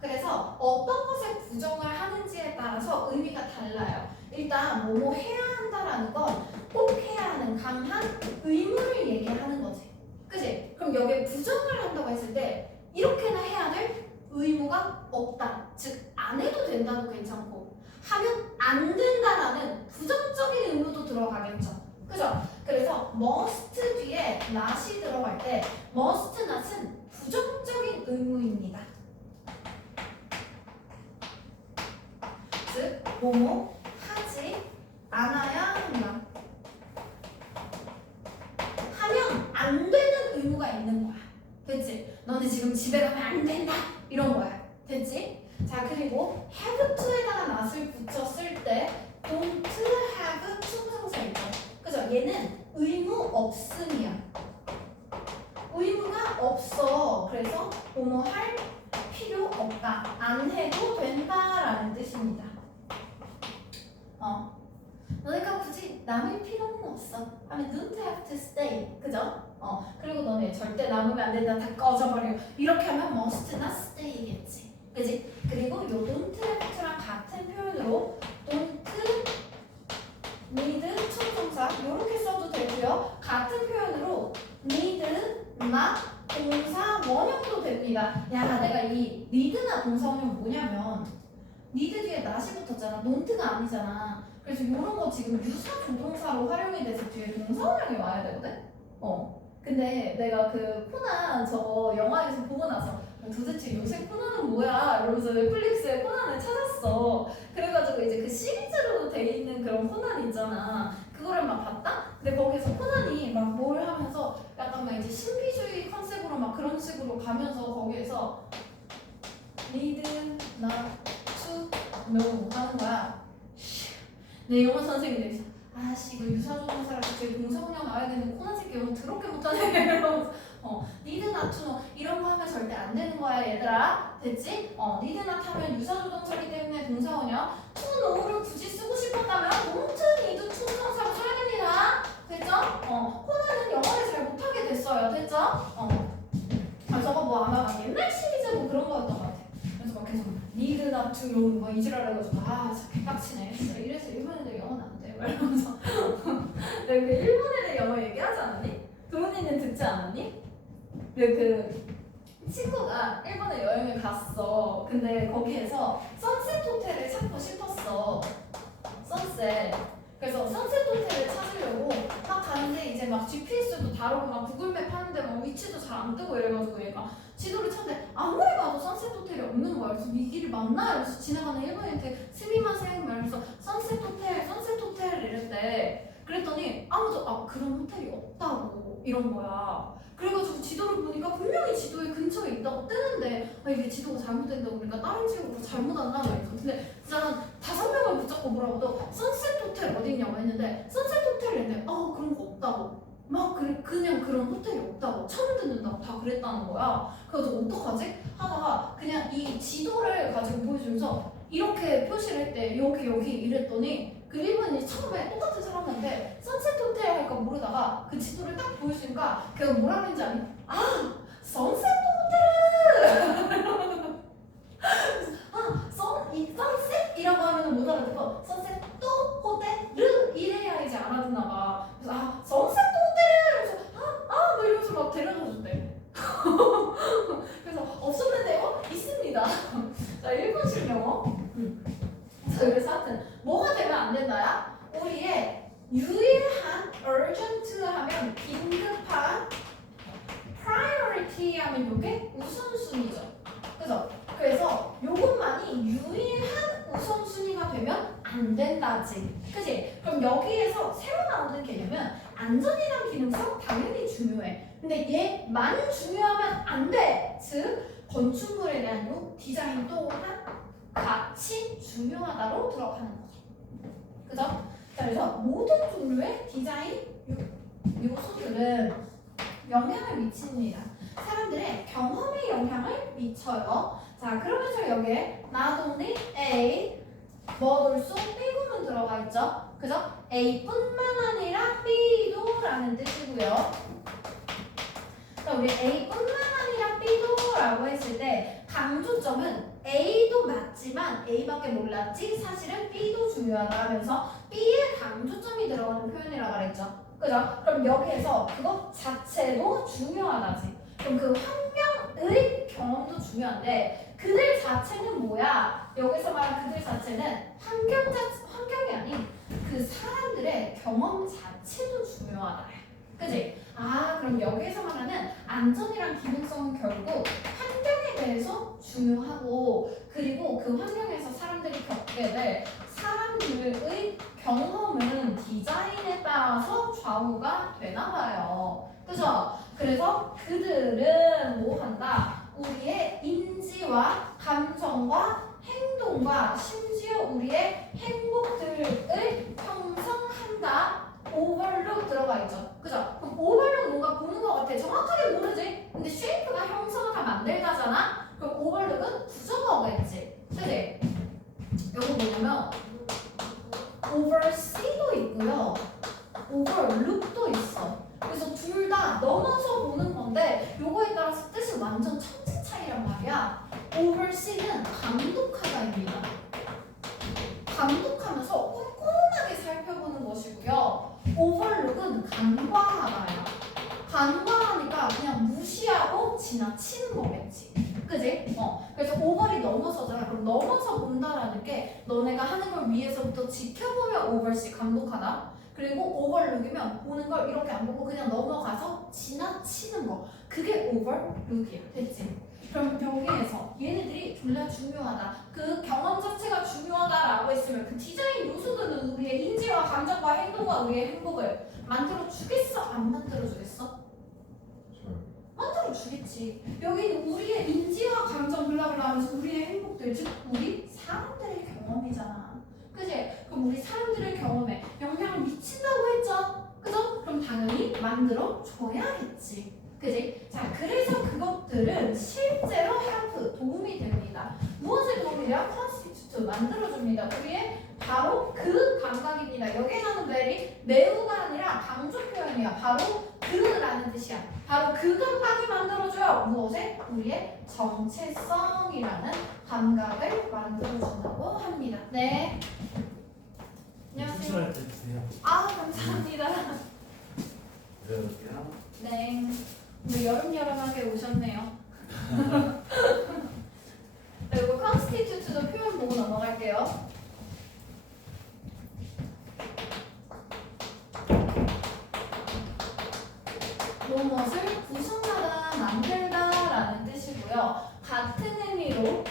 그래서 어떤 것에 부정을 하는지에 따라서 의미가 달라요. 일단 뭐뭐 해야 한다라는 건 꼭 해야 하는 강한 의무를 얘기하는 거지. 그치? 그럼 여기에 부정을 한다고 했을 때 이렇게나 해야 될 의무가 없다. 즉 안 해도 된다도 괜찮고 하면 안 된다라는 부정적인 의무도 들어가겠죠. 그죠? 그래서 must 뒤에 not이 들어갈 때 must not은 부정적인 의무입니다. 즉 뭐뭐 하지 않아야 한다. 하면 안 되는 의무가 있는 거야. 됐지? 너네 지금 집에 가면 안 된다. 이런 거야. 됐지? 자, 그리고 have to에다가 not을 붙였을 때 don't have 충성사 있죠. 그죠? 얘는 의무 없음이야. 의무가 없어. 그래서 뭐뭐 할 필요 없다. 안 해도 된다라는 뜻입니다. 너네가 굳이 남을 필요는 없어. 하면 don't have to stay. 그죠? 그리고 너네 절대 남으면 안 된다. 다 꺼져버려. 이렇게 하면 must나 stay겠지. 그지? 그리고 요 don't have to랑 같은 표현으로 don't need 충동사 이렇게 써도 되고요. 같은 표현으로 need, not, 동사 원형도 됩니다. 야, 내가 이 need나 동사 원형 뭐냐면 need 뒤에 not이 붙었잖아. not가 아니잖아. 그래서 이런 거 지금 유사 조동사로 활용이 돼서 뒤에 동사 원형이 와야 되거든? 근데 내가 그 코난 저 영화에서 보고 나서 도대체 요새 코난은 뭐야? 이러면서 넷플릭스에 코난을 찾았어. 그래가지고 이제 그 시리즈로 돼 있는 그런 코난 있잖아. 그거를 막 봤다? 근데 거기서 코난이 막 뭘 하면서 약간 막 이제 신비주의 컨셉으로 막 그런 식으로 가면서 거기에서 need, not, to, no 하는 거야. 내 영어 선생님이 아씨 이거 유사조동사랑 뒤에 동사원형 나와야 되는 코난 새끼 영어 더럽게 못하네 이러면서 need not to know 이런 거 하면 절대 안 되는 거야 얘들아. 됐지? need not 하면 유사조동사기 때문에 동사원형 to know를 굳이 쓰고 싶었다면 don't need to 동사로 써야 됩니다. 됐죠? 코난은 영어를 잘 못하게 됐어요. 됐죠? 저거 뭐 아마 막 옛날 시리즈 뭐 그런 거였던 것 같아. 그래서 막 계속 need not to know 뭐 이지랄 해가지고 진짜 개빡치네. 이래서 일본 애들 영어는 안 돼. 이러면서 내가 그 일본 애들 영어 얘기하지 않았니? 부모님은 듣지 않았니? 그 친구가 일본에 여행을 갔어. 근데 거기에서 선셋 호텔을 찾고 싶었어. 선셋. 그래서 선셋 호텔을 찾으려고 막 가는데 이제 막 GPS도 다르고 막 구글맵 하는데 막 위치도 잘 안 뜨고 이래가지고 얘가 지도를 찾는데 아무리 봐도 선셋 호텔이 없는 거야. 그래서 이 길이 맞나? 그래서 지나가는 일본인한테 스미마셍 말면서 선셋 호텔 이랬대. 그랬더니 아무도 그런 호텔이 없다고 이런 거야. 그래가지고 지도를 보니까 분명히 지도에 근처에 있다고 지도가 뜨는데 이게 지도가 잘못된다고 그러니까 다른 친구가 잘못한다 말이죠. 근데 진짜 한 5명을 붙잡고 물어봐도 선셋 호텔 어디 있냐고 했는데 선셋 호텔인데 그런 거 없다고 막 그냥 그런 호텔이 없다고 처음 듣는다고 다 그랬다는 거야. 그래서 어떡하지? 하다가 그냥 이 지도를 가지고 보여주면서 이렇게 표시를 했대. 여기 이랬더니 그 일본인이 처음에 똑같은 사람한테 선셋 호텔 할까 모르다가 그 지도를 딱 보여주니까 걔가 뭐라 그랬는지 아니? 선셋 호텔! 이 선셋이라고 하면 못 알아듣고 선셋 또 호텔 이래야 이제 알아듣나 봐. 그래서 선셋 호텔! 그래서 뭐 이러면서 막 데려다 준대. 그래서 없었는데요? 있습니다. 자, 일본식 영어. 그래서 하여튼 뭐가 되면 안 된다야? 우리의 유일한 urgent 하면 긴급한 priority 하면 요게 우선순위죠. 그죠? 그래서 요것만이 유일한 우선순위가 되면 안 된다지. 그치? 그럼 여기에서 새로 나오는 개념은 안전이랑 기능성 당연히 중요해. 근데 얘만 중요하면 안 돼. 즉 건축물에 대한 요 디자인 또한 같이 중요하다로 들어가는 거죠. 그죠? 자, 그래서 모든 종류의 디자인 요소들은 영향을 미칩니다. 사람들의 경험에 영향을 미쳐요. 자, 그러면서 여기에 not only A, but also B 구문 들어가 있죠. 그죠? A뿐만 아니라 B도 라는 뜻이고요. 자, 우리 A뿐만 아니라 B도 라고 했을 때 강조점은 A도 맞지만 A밖에 몰랐지 사실은 B도 중요하다 하면서 B에 강조점이 들어가는 표현이라고 그랬죠. 그죠? 그럼 여기에서 그것 자체도 중요하다지. 그럼 그 환경의 경험도 중요한데 그들 자체는 뭐야? 여기서 말한 그들 자체는 환경이 아닌 그 사람들의 경험 자체도 중요하다. 그지? 그럼 여기에서 말하는 안전이랑 기능성은 결국 환경에 대해서 중요하고 그리고 그 환경에서 사람들이 겪게 될 사람들의 경험은 디자인에 따라서 좌우가 되나 봐요. 그죠? 그래서 그들은 뭐 한다? 우리의 인지와 감정과 행동과 심지어 우리의 행복들을 형성한다. 오버룩 들어가 있죠. 그죠? 그럼 오버룩 뭔가 보는 것 같아. 정확하게 모르지? 근데 쉐이프가 형성을 다 만들다잖아? 그럼 오버룩은 부정어겠지. 그치? 이거 뭐냐면 oversee도 있고요. overlook도 있어. 그래서 둘 다 넘어서 보는 건데 요거에 따라서 뜻이 완전 천지 차이란 말이야. oversee는 감독하다입니다. 감독하면서 꼼꼼하게 살펴보는 것이고요. overlook은 간과하다야. 간과하니까 그냥 무시하고 지나치는 거겠지. 그지? 그래서 오버리 넘어서잖아. 그럼 넘어서 본다라는 게 너네가 하는 걸 위에서부터 지켜보면 oversee 감독하다. 그리고 overlook이면 보는 걸 이렇게 안 보고 그냥 넘어가서 지나치는 거. 그게 overlook이야. 됐지? 그럼 여기에서 얘네들이 졸라 중요하다. 그 경험 자체가 중요하다라고 했으면 그 디자인 요소들은 우리의 인지와 감정과 행동과 우리의 행복을 만들어 주겠어? 안 만들어 주겠어? 만들어 주겠지. 여기는 우리의 인지와 감정 블라블라 하면서 우리의 행복들, 즉 우리 사람들의 경험이잖아. 그지? 그럼 우리 사람들의 경험에 영향을 미친다고 했죠? 그죠? 그럼 당연히 만들어 줘야겠지. 그지? 자, 그래서 그것들은 실제로 help, 도움이 됩니다. 무엇에 도움이 돼요? constitute, 만들어줍니다. 우리의 바로 그 감각입니다. 여기에 나오는 very, 매우가 아니라 강조 표현이야. 바로 그라는 뜻이야. 바로 그 감각이 만들어줘요. 무엇에? 우리의 정체성이라는 감각을 만들어준다고 합니다. 네. 안녕하세요. 추출할 때 주세요. 감사합니다. 그럴게요. 네. 오늘 여름여름하게 오셨네요. 그리고 constitute도 표현 보고 넘어갈게요. 무엇을 구성하다, 만들다라는 뜻이고요. 같은 의미로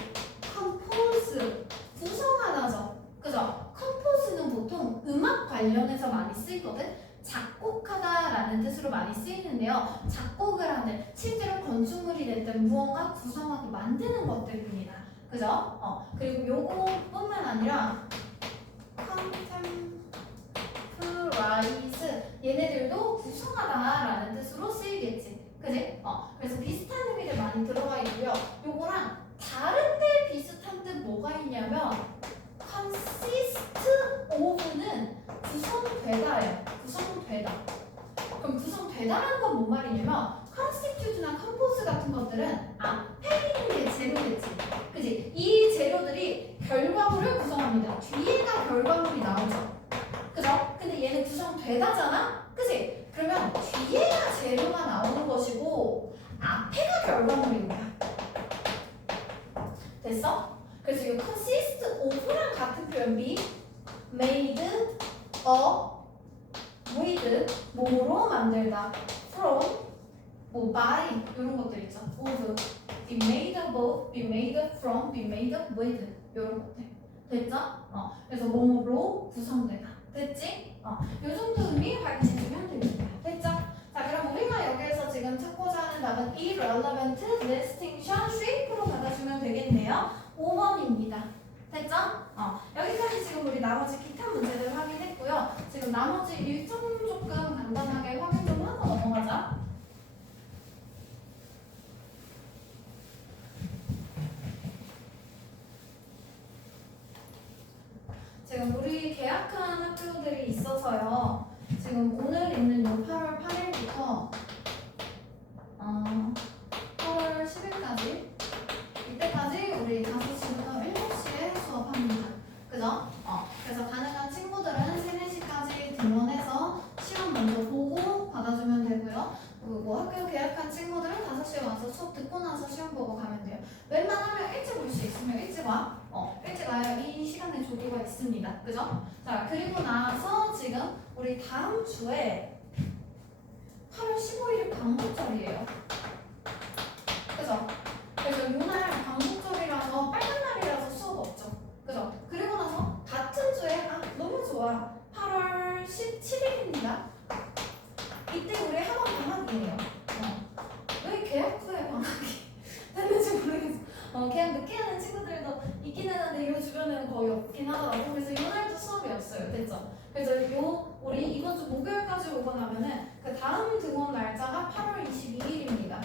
compose, 구성하다죠. 그죠? compose는 보통 음악 관련해서 많이 쓰이거든. 작곡하다라는 뜻으로 많이 쓰이는데요. 작곡을 하는, 실제로 건축물이 됐든 무언가 구성하고 만드는 것들입니다. 그죠? 그리고 요거뿐만 아니라 contemporarize, 얘네들도 구성하다라는 뜻으로 쓰이겠지. 그지? 그래서 비슷한 의미들 많이 들어가 있고요. 요거랑 다른데 비슷한 뜻 뭐가 있냐면 consist of는 구성되다예요. 구성되다. 그럼 구성되다라는 건 뭔 말이냐면 constitute나 compose 같은 것들은 앞에 있는 게 재료겠지. 그지? 이 재료들이 결과물을 구성합니다. 뒤에가 결과물이 나오죠. 그죠? 근데 얘는 구성되다잖아? 그지? 그러면 뒤에가 재료가 나오는 것이고 앞에가 결과물인 거야. 됐어? 그래서 이 consist of랑 같은 표현 be made with 뭐로 만들다 from 뭐 by 이런 것들 있죠. of be made of, be made from, be made with 이런 것들 됐죠? 그래서 뭐로 구성되다 됐지? 요 정도 의미 확인해주면 됩니다. 됐죠? 자 그럼 우리가 여기에서 지금 찾고자 하는 답은 irrelevant distinction shape로 받아주면 되겠네요. 5번입니다. 됐죠? 여기까지 지금 우리 나머지 기타 문제들 확인했고요. 지금 나머지 일정 조금 간단하게 확인 좀 하고 넘어가자. 지금 우리 계약한 학교들이 있어서요. 지금 오늘 있는 요 8월 8일부터 8월 10일까지 이때까지 우리 5시부터 7시에 수업합니다. 그죠? 그래서 가능한 친구들은 3, 4시까지 등원해서 시험 먼저 보고 받아주면 되고요. 그리고 학교 계약한 친구들은 5시에 와서 수업 듣고 나서 시험 보고 가면 돼요. 웬만하면 일찍 올 수 있으면 일찍 와. 일찍 와야 이 시간에 조도가 있습니다. 그죠? 자, 그리고 나서 지금 우리 다음 주에 8월 15일이 광복절이에요. 그죠? 그래서 이날 광복절이라서 빨간 날이라서 수업 없죠. 그죠? 그리고 나서 같은 주에 너무 좋아. 8월 17일입니다. 이때 우리 학원 방학이에요. 왜 계약 후에 방학이 됐는지 모르겠어. 계약 늦게 하는 친구들도 있긴 하는데 이 주변에는 거의 없긴 하더라고. 그래서 이날도 수업이 없어요. 됐죠? 그래서 우리 이번 주 목요일까지 오고 나면은 그 다음 등원 날짜가 8월 22일입니다.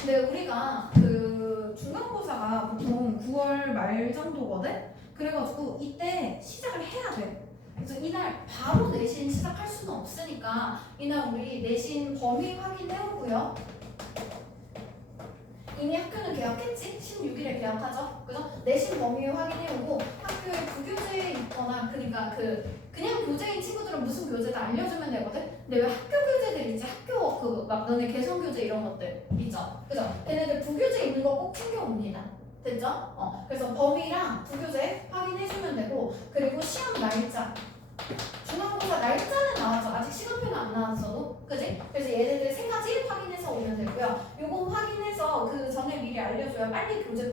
근데 우리가 그 중간고사가 보통 9월 말 정도거든? 그래가지고 이때 시작을 해야 돼. 그래서 이날 바로 내신 시작할 수는 없으니까 이날 우리 내신 범위 확인해오고요. 이미 학교는 계약했지? 16일에 계약하죠? 그죠? 내신 범위 확인해오고 학교에 부교재에 있거나 그러니까 그냥 교재인 친구들은 무슨 교재다 알려주면 되거든? 근데 왜 학교 교재들 있지? 학교 막 너네 개성교재 이런 것들 있죠? 그죠? 걔네들 부교재 있는 거 꼭 챙겨옵니다. 됐죠? 그래서 범위랑 부교재 확인해주면 되고 그리고 시험 날짜 중간고사 날짜는 나왔죠. 아직 시간표는 안 나왔어도 그지? 그래서 얘네들 세 가지 확인해서 오면 되고요. 요거 확인해서 그 전에 미리 알려줘야 빨리 교재